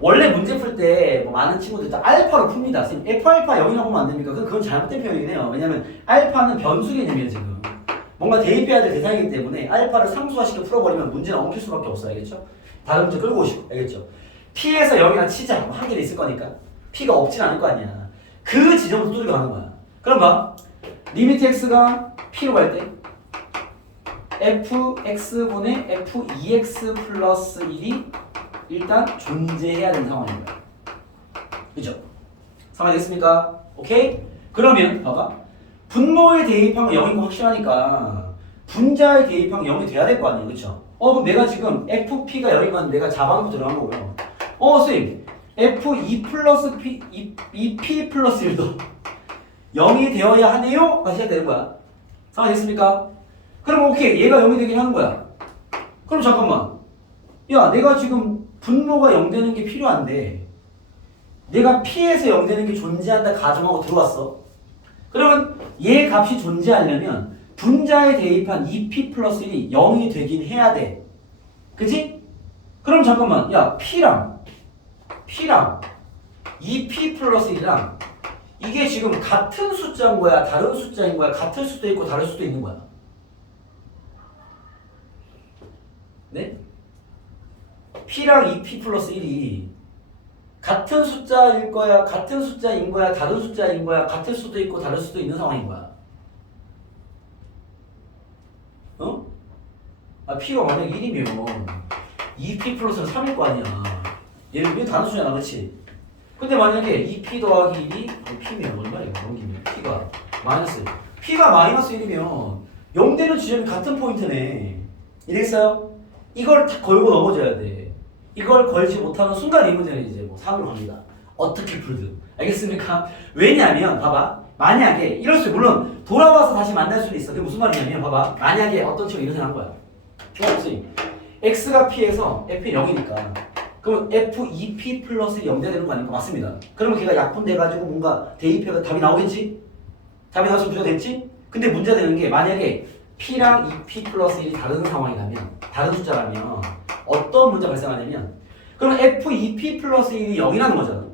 원래 문제 풀 때 뭐 많은 친구들 다 알파로 풉니다. 선생님 f 알파 0이라고 하면 안 됩니까? 그건 잘못된 표현이네요. 왜냐면 알파는 변수 개념이에요 지금. 뭔가 대입해야 될 대상이기 때문에 알파를 상수화시켜 풀어버리면 문제는 엉킬 수밖에 없어요. 알겠죠? 다른 문제 끌고 오시고. 알겠죠? p에서 0이나 치자. 뭐 한 개는 있을 거니까. p가 없진 않을 거 아니야. 그 지점부터 뚫고 가는 거야. 그럼 봐. 리미트 x가 p로 갈 때 fx분의 f2x 플러스 1이 일단 존재해야 되는 상황인 거야. 그죠? 상황이 됐습니까? 오케이? 그러면 봐봐. 분모에 대입한 건 0인 거 확실하니까 분자에 대입한 건 0이 돼야 될 거 아니에요. 그쵸? 그럼 내가 지금 fp가 0인 건 내가 잡아놓고 들어간 거고요. 선생님 f2 플러스 p 2p 플러스 1도 0이 되어야 하네요? 다시 해야 되는 거야. 상황이 됐습니까? 그럼 오케이 얘가 0이 되긴 하는 거야. 그럼 잠깐만 야 내가 지금 분모가 0 되는 게 필요한데 내가 p에서 0 되는 게 존재한다 가정하고 들어왔어. 그러면 얘 값이 존재하려면 분자에 대입한 2p 플러스 1이 0이 되긴 해야 돼. 그치? 그럼 잠깐만 야 p랑 2p 플러스 1이랑 이게 지금 같은 숫자인 거야 다른 숫자인 거야 같을 수도 있고 다를 수도 있는 거야. 네? p랑 2p 플러스 1이 같은 숫자일 거야 같은 숫자인 거야 다른 숫자인 거야 같을 수도 있고 다를 수도 있는 상황인 거야. 어? p가 만약에 1이면 2p 플러스는 3일 거 아니야. 얘는 왜 다른 숫자잖아. 그치? 근데 만약에 2p 더하기 1이 p면 얼마야 이거 넘기면 p가 마이너스 p가 마이너스 1이면 0 되는 지점이 같은 포인트네. 이랬어요? 이걸 다 걸고 넘어져야 돼. 이걸 걸지 못하는 순간 이 문제는 이제 뭐 3으로 갑니다. 어떻게 풀든. 알겠습니까? 왜냐면 봐봐. 만약에 이럴 수 물론 돌아와서 다시 만날 수도 있어. 그게 무슨 말이냐면 봐봐. 만약에 어떤 식으로 이런 생각한 거야. 좋았지? x가 p에서 f이 0이니까 그러면 f2p 플러스 1이 0 돼야 되는 거 아닙니까? 맞습니다. 그러면 걔가 약분돼가지고 뭔가 대입해서 답이 나오겠지? 답이 나와서 문제가 됐지? 근데 문제가 되는 게 만약에 p랑 2p 플러스 1이 다른 상황이라면 다른 숫자라면 어떤 문제가 발생하냐면 그러면 f2p 플러스 1이 0이라는 거잖아.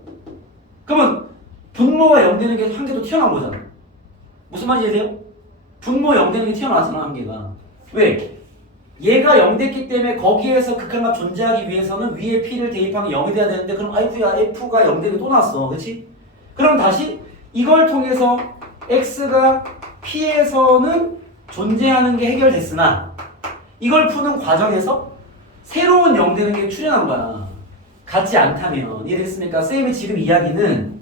그러면 분모가 0 되는 게 한 개도 튀어나온 거잖아. 무슨 말인지 아세요? 분모 0 되는 게 튀어나왔잖아 한 개가. 왜? 얘가 0 됐기 때문에 거기에서 극한값 존재하기 위해서는 위에 p를 대입하면 0이 돼야 되는데 그럼 아이쿠야 f가 0 되는 게 또 나왔어. 그렇지? 그럼 다시 이걸 통해서 x가 p에서는 존재하는 게 해결됐으나 이걸 푸는 과정에서 새로운 0 되는 게 출현한 거야. 같지 않다면 이해됐습니까? 쌤이 지금 이야기는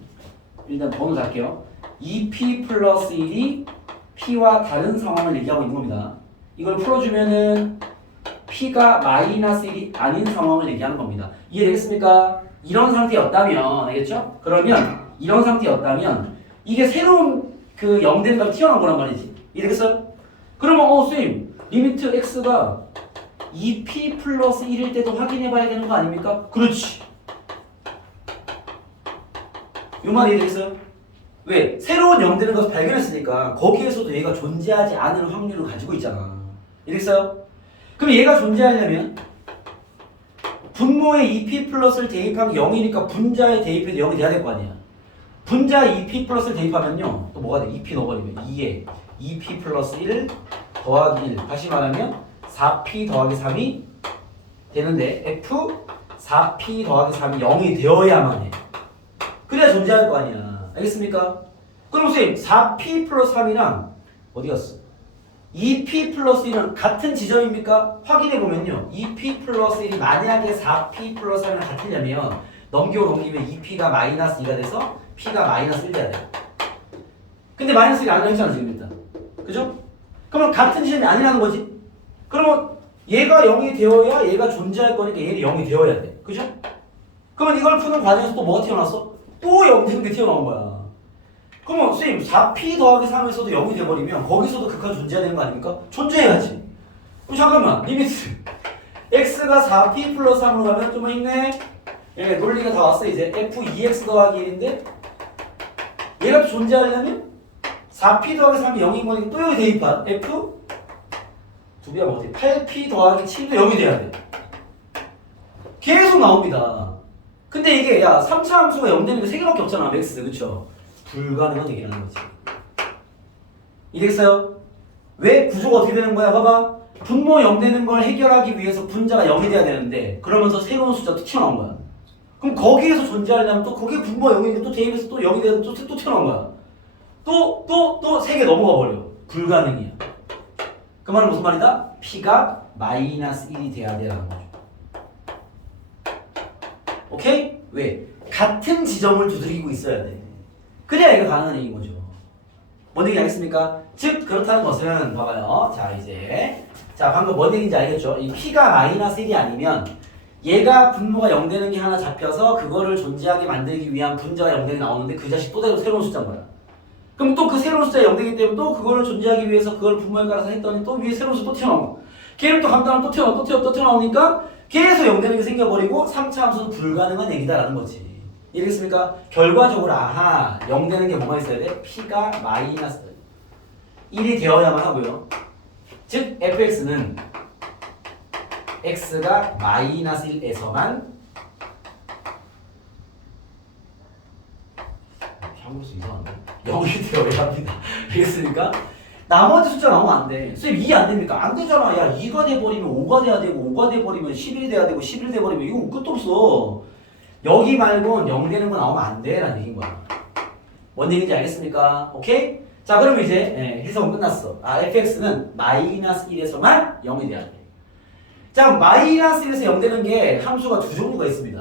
일단 번호 갈게요. 2p 플러스 1이 p와 다른 상황을 얘기하고 있는 겁니다. 이걸 풀어주면은 p가 마이너스 1이 아닌 상황을 얘기하는 겁니다. 이해되겠습니까? 이런 상태였다면 알겠죠? 그러면 이런 상태였다면 이게 새로운 그 0 되는 값이 튀어나온 거란 말이지. 이해되겠어요? 그러면 쌤 리미트 x가 2p 플러스 1일 때도 확인해 봐야 되는 거 아닙니까? 그렇지. 이 말 이해되겠어요? 왜? 새로운 0 되는 것을 발견했으니까 거기에서도 얘가 존재하지 않을 확률을 가지고 있잖아. 이해됐어요? 그럼 얘가 존재하려면 분모에 2p 플러스를 대입하면 0이니까 분자에 대입해도 0이 돼야 될 거 아니야. 분자에 2p 플러스를 대입하면요 또 뭐가 돼? 2p 넣어버리면 2에 2p 플러스 1 더하기 1 다시 말하면 4p 더하기 3이 되는데 f 4p 더하기 3이 0이 되어야만 해. 그래야 존재할 거 아니야. 알겠습니까? 그럼 선생님 4p 플러스 3이랑 어디 갔어? 2p 플러스 1은 같은 지점입니까? 확인해보면요 2p 플러스 1이 만약에 4p 플러스 3이랑 같으려면 넘기면 2p가 마이너스 2가 돼서 p가 마이너스 1 돼야 돼. 근데 마이너스 1이 아니라 했잖아 지금 일단. 그죠? 그러면 같은 지점이 아니라는 거지. 그러면 얘가 0이 되어야 얘가 존재할 거니까 얘는 0이 되어야 돼. 그죠? 그러면 이걸 푸는 과정에서 또 뭐가 튀어나왔어? 또 0 되는 게 튀어나온 거야. 그러면 선생님 4p 더하기 3에서도 0이 돼버리면 거기서도 극한 존재해야 되는 거 아닙니까? 존재해야지. 그럼 잠깐만 리미트 x가 4p 플러스 3으로 가면 좀 있네. 예, 논리가 다 왔어 이제. f2x 더하기 1인데 얘가 또 존재하려면 4p 더하기 3이 0인 거니까 또 여기 대입한 f 두 배하면 어떻게 8p 더하기 7도 0이 돼야 돼. 계속 나옵니다. 근데 이게 야 3차 함수가 0 되는 게 3개밖에 없잖아 맥스. 그쵸? 불가능한 얘기라는 거지. 이해됐어요? 왜? 구조가 어떻게 되는 거야? 봐봐. 분모 0 되는 걸 해결하기 위해서 분자가 0이 돼야 되는데 그러면서 새로운 숫자 또 튀어나온 거야. 그럼 거기에서 존재하려면 또 거기에 분모 0인데 또 대입해서 또 0이 돼야 또 튀어나온 거야. 또 3개 넘어가 버려. 불가능이야. 그 말은 무슨 말이다? p가 마이너스 1이 돼야 돼라는 거죠. 오케이? 왜? 같은 지점을 두드리고 있어야 돼. 그래야 이거 가능한 얘기인 거죠. 뭔 얘기 알겠습니까? 즉 그렇다는 것은 봐봐요. 자 이제 자 방금 뭔 얘기인지 알겠죠? 이 p가 마이너스 1이 아니면 얘가 분모가 0 되는 게 하나 잡혀서 그거를 존재하게 만들기 위한 분자가 0 되는 게 나오는데 그 자식 또 새로운 숫자인 거야. 그럼 또 그 새로운 숫자가 0 되기 때문에 또 그거를 존재하기 위해서 그걸 분모에 깔아서 했더니 또 위에 새로운 숫자 또 튀어나오고 걔를 또 감당하면 또 튀어나오니까 계속 0 되는 게 생겨버리고 3차 함수는 불가능한 얘기다라는 거지. 이해됐습니까? 결과적으로 아하 0 되는 게 뭐가 있어야 돼? p가 마이너스 1이 되어야만 하고요. 즉 fx는 x가 마이너스 1에서만 한국수 이상한데? 0이 되어야 합니다. 알겠습니까? 나머지 숫자 나오면 안 돼. 선생님 2 안 됩니까? 안 되잖아. 야 2가 돼버리면 5가 돼야 되고 5가 돼버리면 11이 돼야 되고 11 돼버리면 이거 끝도 없어. 여기 말고는 0 되는 거 나오면 안 돼 라는 얘기인 거야. 뭔 얘기인지 알겠습니까? 오케이? 자 그럼 이제 해석은 끝났어. fx는 마이너스 1에서만 0이 돼야 돼. 자 마이너스 1에서 0 되는 게 함수가 두 종류가 있습니다.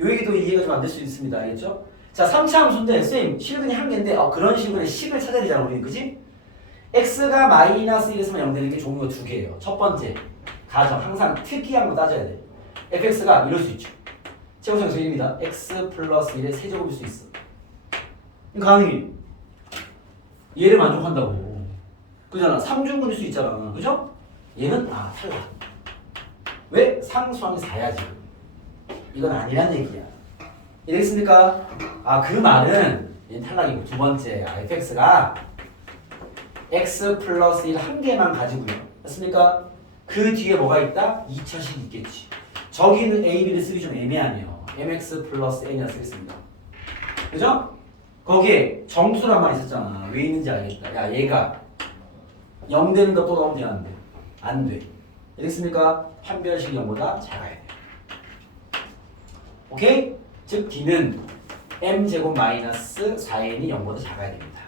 요 얘기도 이해가 좀 안 될 수 있습니다. 알겠죠? 자 3차 함수인데 선생님 실근이 한 개인데 그런 식으로 식을 찾아야 되잖아 우리는. 그지? x가 마이너스 1에서만 0 되는 게 종류가 두 개예요. 첫 번째 가정 항상 특이한 거 따져야 돼. fx가 이럴 수 있죠. 최고상수 1입니다. x 플러스 1의 세제곱일 수 있어. 이거 가능해. 얘를 만족한다고. 그잖아. 3중근일 수 있잖아. 그죠? 얘는 탈락. 왜? 상수항이 4야 지금. 이건 아니란 얘기야. 이해됐습니까? 그 말은 얘는 탈락이고 두 번째 fx가 x 플러스 1 한 개만 가지고요. 됐습니까? 그 뒤에 뭐가 있다? 2차식 있겠지. 저기는 a, b를 쓰기 좀 애매하네요. mx 플러스 n이라 쓰겠습니다. 그죠? 거기에 정수란 말이 있었잖아. 왜 있는지 알겠다. 야 얘가 0 되는 거 또 넣으면 돼? 안 돼? 안 돼. 알겠습니까? 판별식이 0보다 작아야 돼. 오케이? 즉 d는 m제곱 마이너스 4n이 0보다 작아야 됩니다.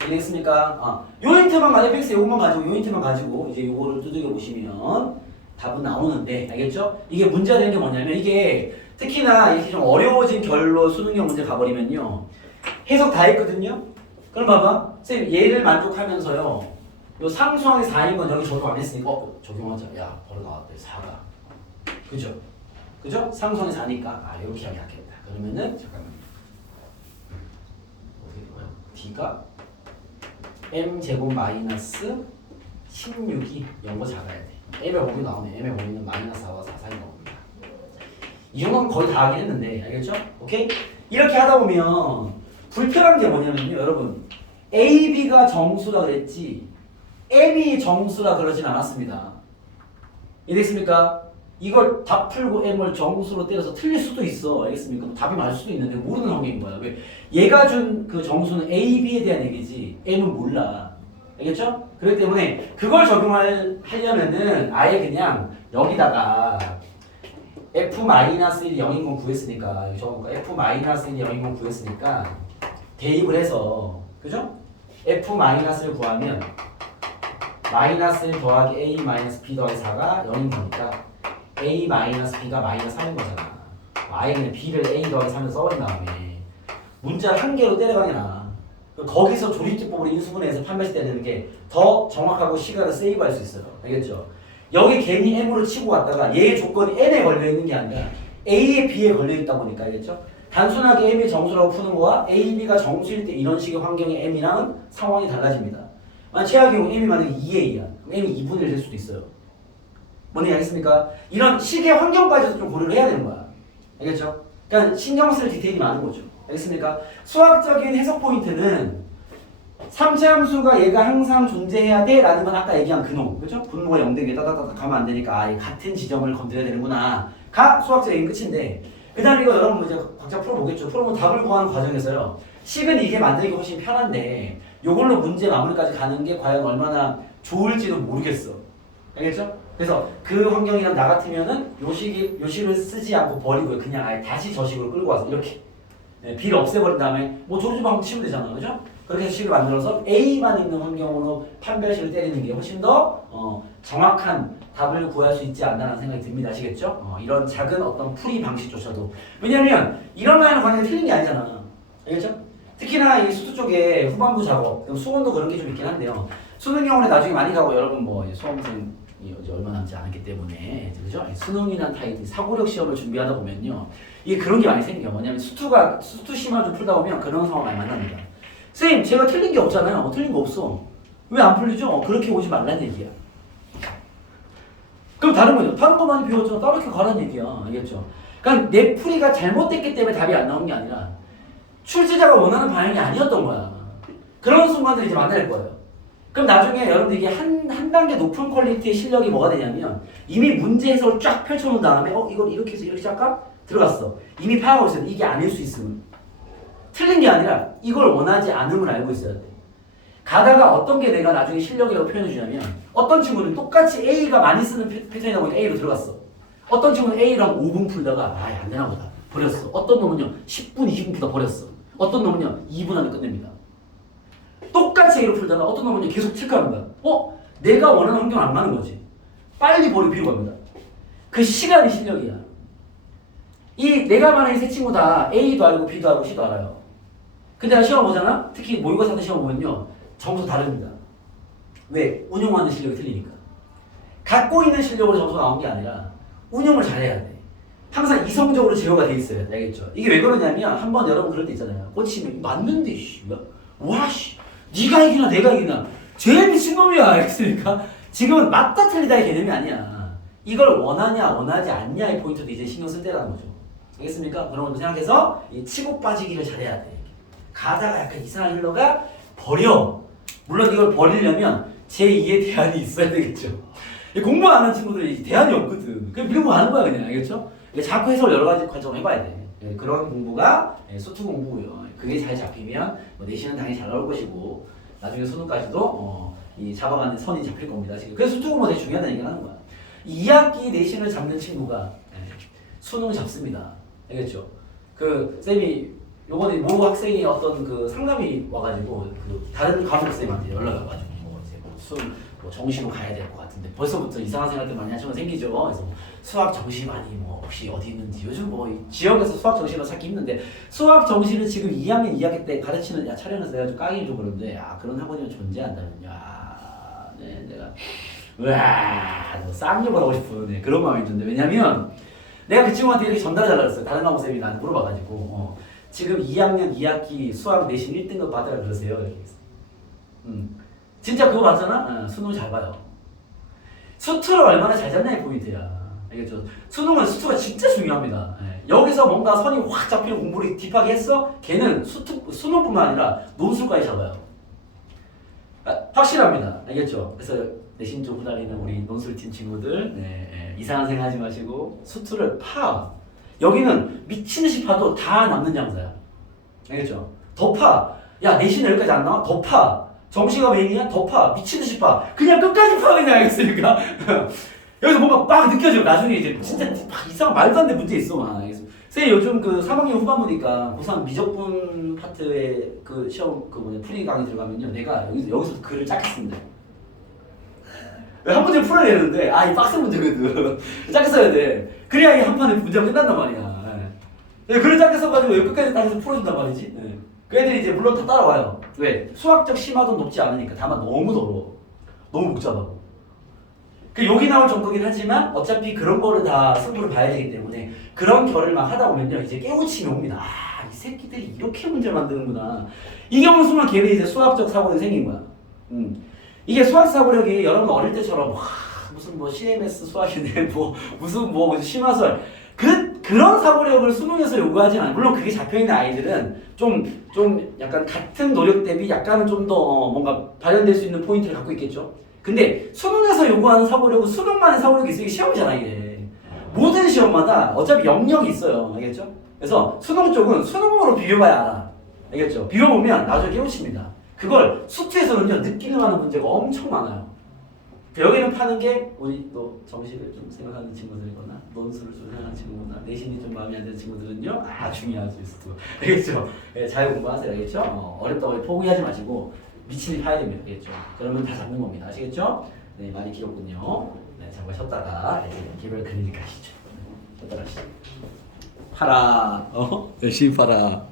알겠습니까? 요 힌트만 가지고 fx 요것만 가지고 요 힌트만 가지고 이제 요거를 두들겨 보시면 답은 나오는데 알겠죠? 이게 문제가 되는 게 뭐냐면 이게 특히나 이렇게 좀 어려워진 결로 수능형 문제 가버리면요 해석 다 했거든요. 그럼 봐봐 선생님 얘를 만족하면서요 요 상수항이 4인 건 여기 적용 안 했으니까 적용하자. 야 바로 나왔대 4가. 그죠? 그죠? 상수항이 4니까 이렇게 하기 약했다. 그러면은 잠깐만 어떻게 된 거야? d가 m제곱 마이너스 16이 0보다 작아야 돼. m의 범위 나오네. m의 범위는 마이너스 4와 4 사이인 겁니다. 이 정도는 거의 다 하긴 했는데 알겠죠? 오케이? 이렇게 하다 보면 불편한 게 뭐냐면요 여러분 a, b가 정수라 그랬지 m이 정수라 그러진 않았습니다. 이해됐습니까? 이걸 다 풀고 m을 정수로 때려서 틀릴 수도 있어. 알겠습니까? 답이 맞을 수도 있는데 모르는 환경인 거야. 왜? 얘가 준 그 정수는 a, b에 대한 얘기지 m은 몰라. 알겠죠? 그렇기 때문에 그걸 적용하려면은 아예 그냥 여기다가 f-1이 0인 건 구했으니까 여기 적어볼까? f-1이 0인 건 구했으니까 대입을 해서 그죠? f-를 구하면 마이너스 1 더하기 a 마이너스 b 더하기 4가 0인 거니까 a 마이너스 b가 마이너스 3인 거잖아. 아예 그냥 b를 a 더하기 3을 써버린 다음에 문자를 한 개로 때려가게 나. 거기서 조립제법으로 인수분해해서 판별식 때리는 게 더 정확하고 시간을 세이브할 수 있어요. 알겠죠? 여기 괜히 m으로 치고 갔다가 얘의 조건이 n에 걸려있는 게 아니라 a에 b에 걸려있다 보니까 알겠죠? 단순하게 m이 정수라고 푸는 거와 a, b가 정수일 때 이런 식의 환경의 m이랑은 상황이 달라집니다. 만약 최악의 경우 m이 만약에 2a야. 그럼 m이 2분의 1 될 수도 있어요. 뭔지 알겠습니까? 이런 식의 환경까지도 좀 고려를 해야 되는 거야. 알겠죠? 그러니까 신경 쓸 디테일이 많은 거죠. 알겠습니까? 수학적인 해석 포인트는 3차 함수가 얘가 항상 존재해야 돼 라는 건 아까 얘기한 근호. 그죠? 분모가 0되게 따다다다 가면 안 되니까 아, 같은 지점을 건드려야 되는구나. 가 수학적인 끝인데 그 다음에 이거 여러분 이제 각자 풀어보겠죠. 풀어보면 답을 구하는 과정에서요. 식은 이게 만들기 훨씬 편한데 요걸로 문제 마무리까지 가는 게 과연 얼마나 좋을지도 모르겠어. 알겠죠? 그래서 그 환경이랑 나 같으면은 요 식을 쓰지 않고 버리고 그냥 아예 다시 저 식으로 끌고 와서 이렇게 b를 없애버린 다음에 뭐 조르주방 치면 되잖아. 그죠? 그렇게 해서 식을 만들어서 a만 있는 환경으로 판별식을 때리는 게 훨씬 더 정확한 답을 구할 수 있지 않나라는 생각이 듭니다. 아시겠죠? 이런 작은 어떤 풀이 방식조차도. 왜냐면 이런 라인을 관계가 틀린 게 아니잖아. 알겠죠? 특히나 이 수투 쪽에 후반부 작업, 수원도 그런 게 좀 있긴 한데요. 수능 경우는 나중에 많이 가고 여러분 뭐 수험생이 이제 얼마 남지 않았기 때문에 그죠? 수능이나 타이틀 사고력 시험을 준비하다 보면요. 이게 그런 게 많이 생겨. 뭐냐면 수투 심화 좀 풀다 보면 그런 상황 많이 만납니다. 선생님 제가 틀린 게 없잖아요. 틀린 거 없어. 왜 안 풀리죠? 그렇게 오지 말란 얘기야. 그럼 다른 거죠. 다른 거 많이 배웠잖아. 따르게 가란 얘기야. 알겠죠? 그러니까 내 풀이가 잘못됐기 때문에 답이 안 나온 게 아니라 출제자가 원하는 방향이 아니었던 거야. 그런 순간들 이제 만날 거예요. 그럼 나중에 여러분들 이게 한 단계 높은 퀄리티의 실력이 뭐가 되냐면 이미 문제 해석을 쫙 펼쳐놓은 다음에 이걸 이렇게 해서 이렇게 잠깐 들어갔어. 이미 파악하고 있어요. 이게 아닐 수 있으면. 틀린 게 아니라 이걸 원하지 않음을 알고 있어야 돼. 가다가 어떤 게 내가 나중에 실력이라고 표현해 주냐면 어떤 친구는 똑같이 A가 많이 쓰는 패턴이다 보니까 A로 들어갔어. 어떤 친구는 A랑 5분 풀다가 아예 안 되나 보다. 버렸어. 어떤 놈은요 10분, 20분 풀다 버렸어. 어떤 놈은요 2분 안에 끝냅니다. 똑같이 A로 풀다가 어떤 놈은요 계속 체크하는 거야. 내가 원하는 환경 안 맞는 거지. 빨리 버리고 B로 갑니다. 그 시간이 실력이야. 이 내가 말하는 이 세 친구 다 A도 알고 B도 알고 C도 알아요. 근데 시험 보잖아? 특히 모의고사 때 시험 보면요 점수 다릅니다. 왜? 운용하는 실력이 틀리니까. 갖고 있는 실력으로 점수가 나온 게 아니라 운용을 잘해야 돼. 항상 이성적으로 제어가 돼 있어야 돼. 알겠죠? 이게 왜 그러냐면 한번 여러분 그럴 때 있잖아요. 꽂히면 맞는데 와 씨 네가 이기나 내가 이기나 제일 미친놈이야. 알겠습니까? 지금은 맞다 틀리다의 개념이 아니야. 이걸 원하냐 원하지 않냐의 포인트도 이제 신경 쓸 때라는 거죠. 알겠습니까? 그런 것도 생각해서 이 치고 빠지기를 잘해야 돼. 가다가 약간 이상한 흘러가 버려. 물론 이걸 버리려면 제2의 대안이 있어야 되겠죠. 공부 안 하는 친구들이 대안이 없거든. 그냥 밀고 가는 거야 그냥. 알겠죠? 자꾸 해설 여러 가지 관점을 해봐야 돼. 그런 공부가 수투 공부고요. 그게 잘 잡히면 내신은 당연히 잘 나올 것이고 나중에 수능까지도 이 잡아가는 선이 잡힐 겁니다. 그래서 수투 공부가 되게 중요하다는 얘기를 하는 거야. 2학기 내신을 잡는 친구가 수능 잡습니다. 알겠죠? 쌤이 요번에 모 학생이 어떤 상담이 와가지고 다른 과목 선생님한테 연락이 와가지고 정시로 가야 될 것 같은데 벌써부터 이상한 생각들 많이 하시면 생기죠. 그래서 수학 정시만이 혹시 어디 있는지 요즘 지역에서 수학 정시를 찾기 힘든데 수학 정시를 지금 2학년 2학기 때 가르치는 촬영에서 내가 좀 까기 좀 그러는데 그런 학원이 존재한다면 내가 쌍욕을 하고 싶은 그런 마음이 드는데 왜냐면 내가 그 친구한테 이렇게 전달해달라고 했어요. 다른 과목 쌤이 나한테 물어봐가지고 지금 2학년 2학기 수학 내신 1등급 받으라 그러세요. 이렇게 했어. 진짜 그거 맞잖아? 수능 잘 봐요. 수투를 얼마나 잘 잡냐의 포인트야. 알겠죠? 수능은 수투가 진짜 중요합니다. 여기서 뭔가 선이 확 잡히는 공부를 딥하게 했어? 걔는 수능뿐만 아니라 논술까지 잡아요. 확실합니다. 알겠죠? 그래서 내신 쪽 후달리는 우리 논술팀 친구들 이상한 생각 하지 마시고 수투를 파. 여기는 미친듯이 파도 다 남는 장사야. 알겠죠? 더 파. 야 내신 여기까지 안 나와? 더 파. 정시가 메인이야? 더 파. 미친듯이 파. 그냥 끝까지 파. 그냥 알겠습니까? 여기서 뭔가 막 느껴져. 나중에 이제 진짜 이상한 말도 안 되는 문제 있어. 선생님 요즘 3학년 후반부니까 고3 미적분 파트에 시험 풀이 강의 들어가면요. 내가 여기서 글을 짧게 씁니다. 한 문제 풀어야 되는데 이 빡센 문제거든. 짧게 써야 돼. 그래야 이 한 판에 문제가 끝난단 말이야. 글을 짧게 써가지고 끝까지 딱 해서 풀어준단 말이지. 그 애들이 이제 물론 다 따라와요. 왜? 수학적 심화도 높지 않으니까 다만 너무 더러워. 너무 복잡하고. 그 욕이 나올 정도긴 하지만 어차피 그런 거를 다 승부를 봐야 되기 때문에 그런 결을 막 하다 보면요 이제 깨우침이 옵니다. 아, 이 새끼들이 이렇게 문제를 만드는구나. 이 경우 순간 걔는 이제 수학적 사고력이 생긴 거야. 이게 수학 사고력이 여러분 어릴 때처럼 와, 무슨 뭐 CMS 수학이네 뭐 무슨 뭐 심화설 그런 사고력을 수능에서 요구하진 않아요. 물론 그게 잡혀있는 아이들은 좀 약간 같은 노력 대비 약간은 좀 더 뭔가 발현될 수 있는 포인트를 갖고 있겠죠. 근데 수능에서 요구하는 사고력은 수능만의 사고력이 있으니 시험이잖아 이게. 모든 시험마다 어차피 영역이 있어요. 알겠죠? 그래서 수능 쪽은 수능으로 비교봐야 알아. 알겠죠? 비교보면 나중에 깨우칩니다. 그걸 수트에서는요 느끼는 하는 문제가 엄청 많아요. 여기는 파는 게 우리 또 정시를 좀 생각하는 친구들이거나 논술을 좀 생각하는 친구거나 내신이 좀 마음에 안 드는 친구들은요 중요할 수 있어. 알겠죠? 예, 잘 공부하세요. 알겠죠? 어렵다고 포기하지 마시고 미친듯이 파야 됩니다. 알겠죠? 그러면 다 잡는 겁니다. 아시겠죠? 네, 많이 길었군요. 네, 잠깐 쉬었다가 개별 클리닉 가시죠. 쉬었다 가시죠. 팔아. 열심히 팔아.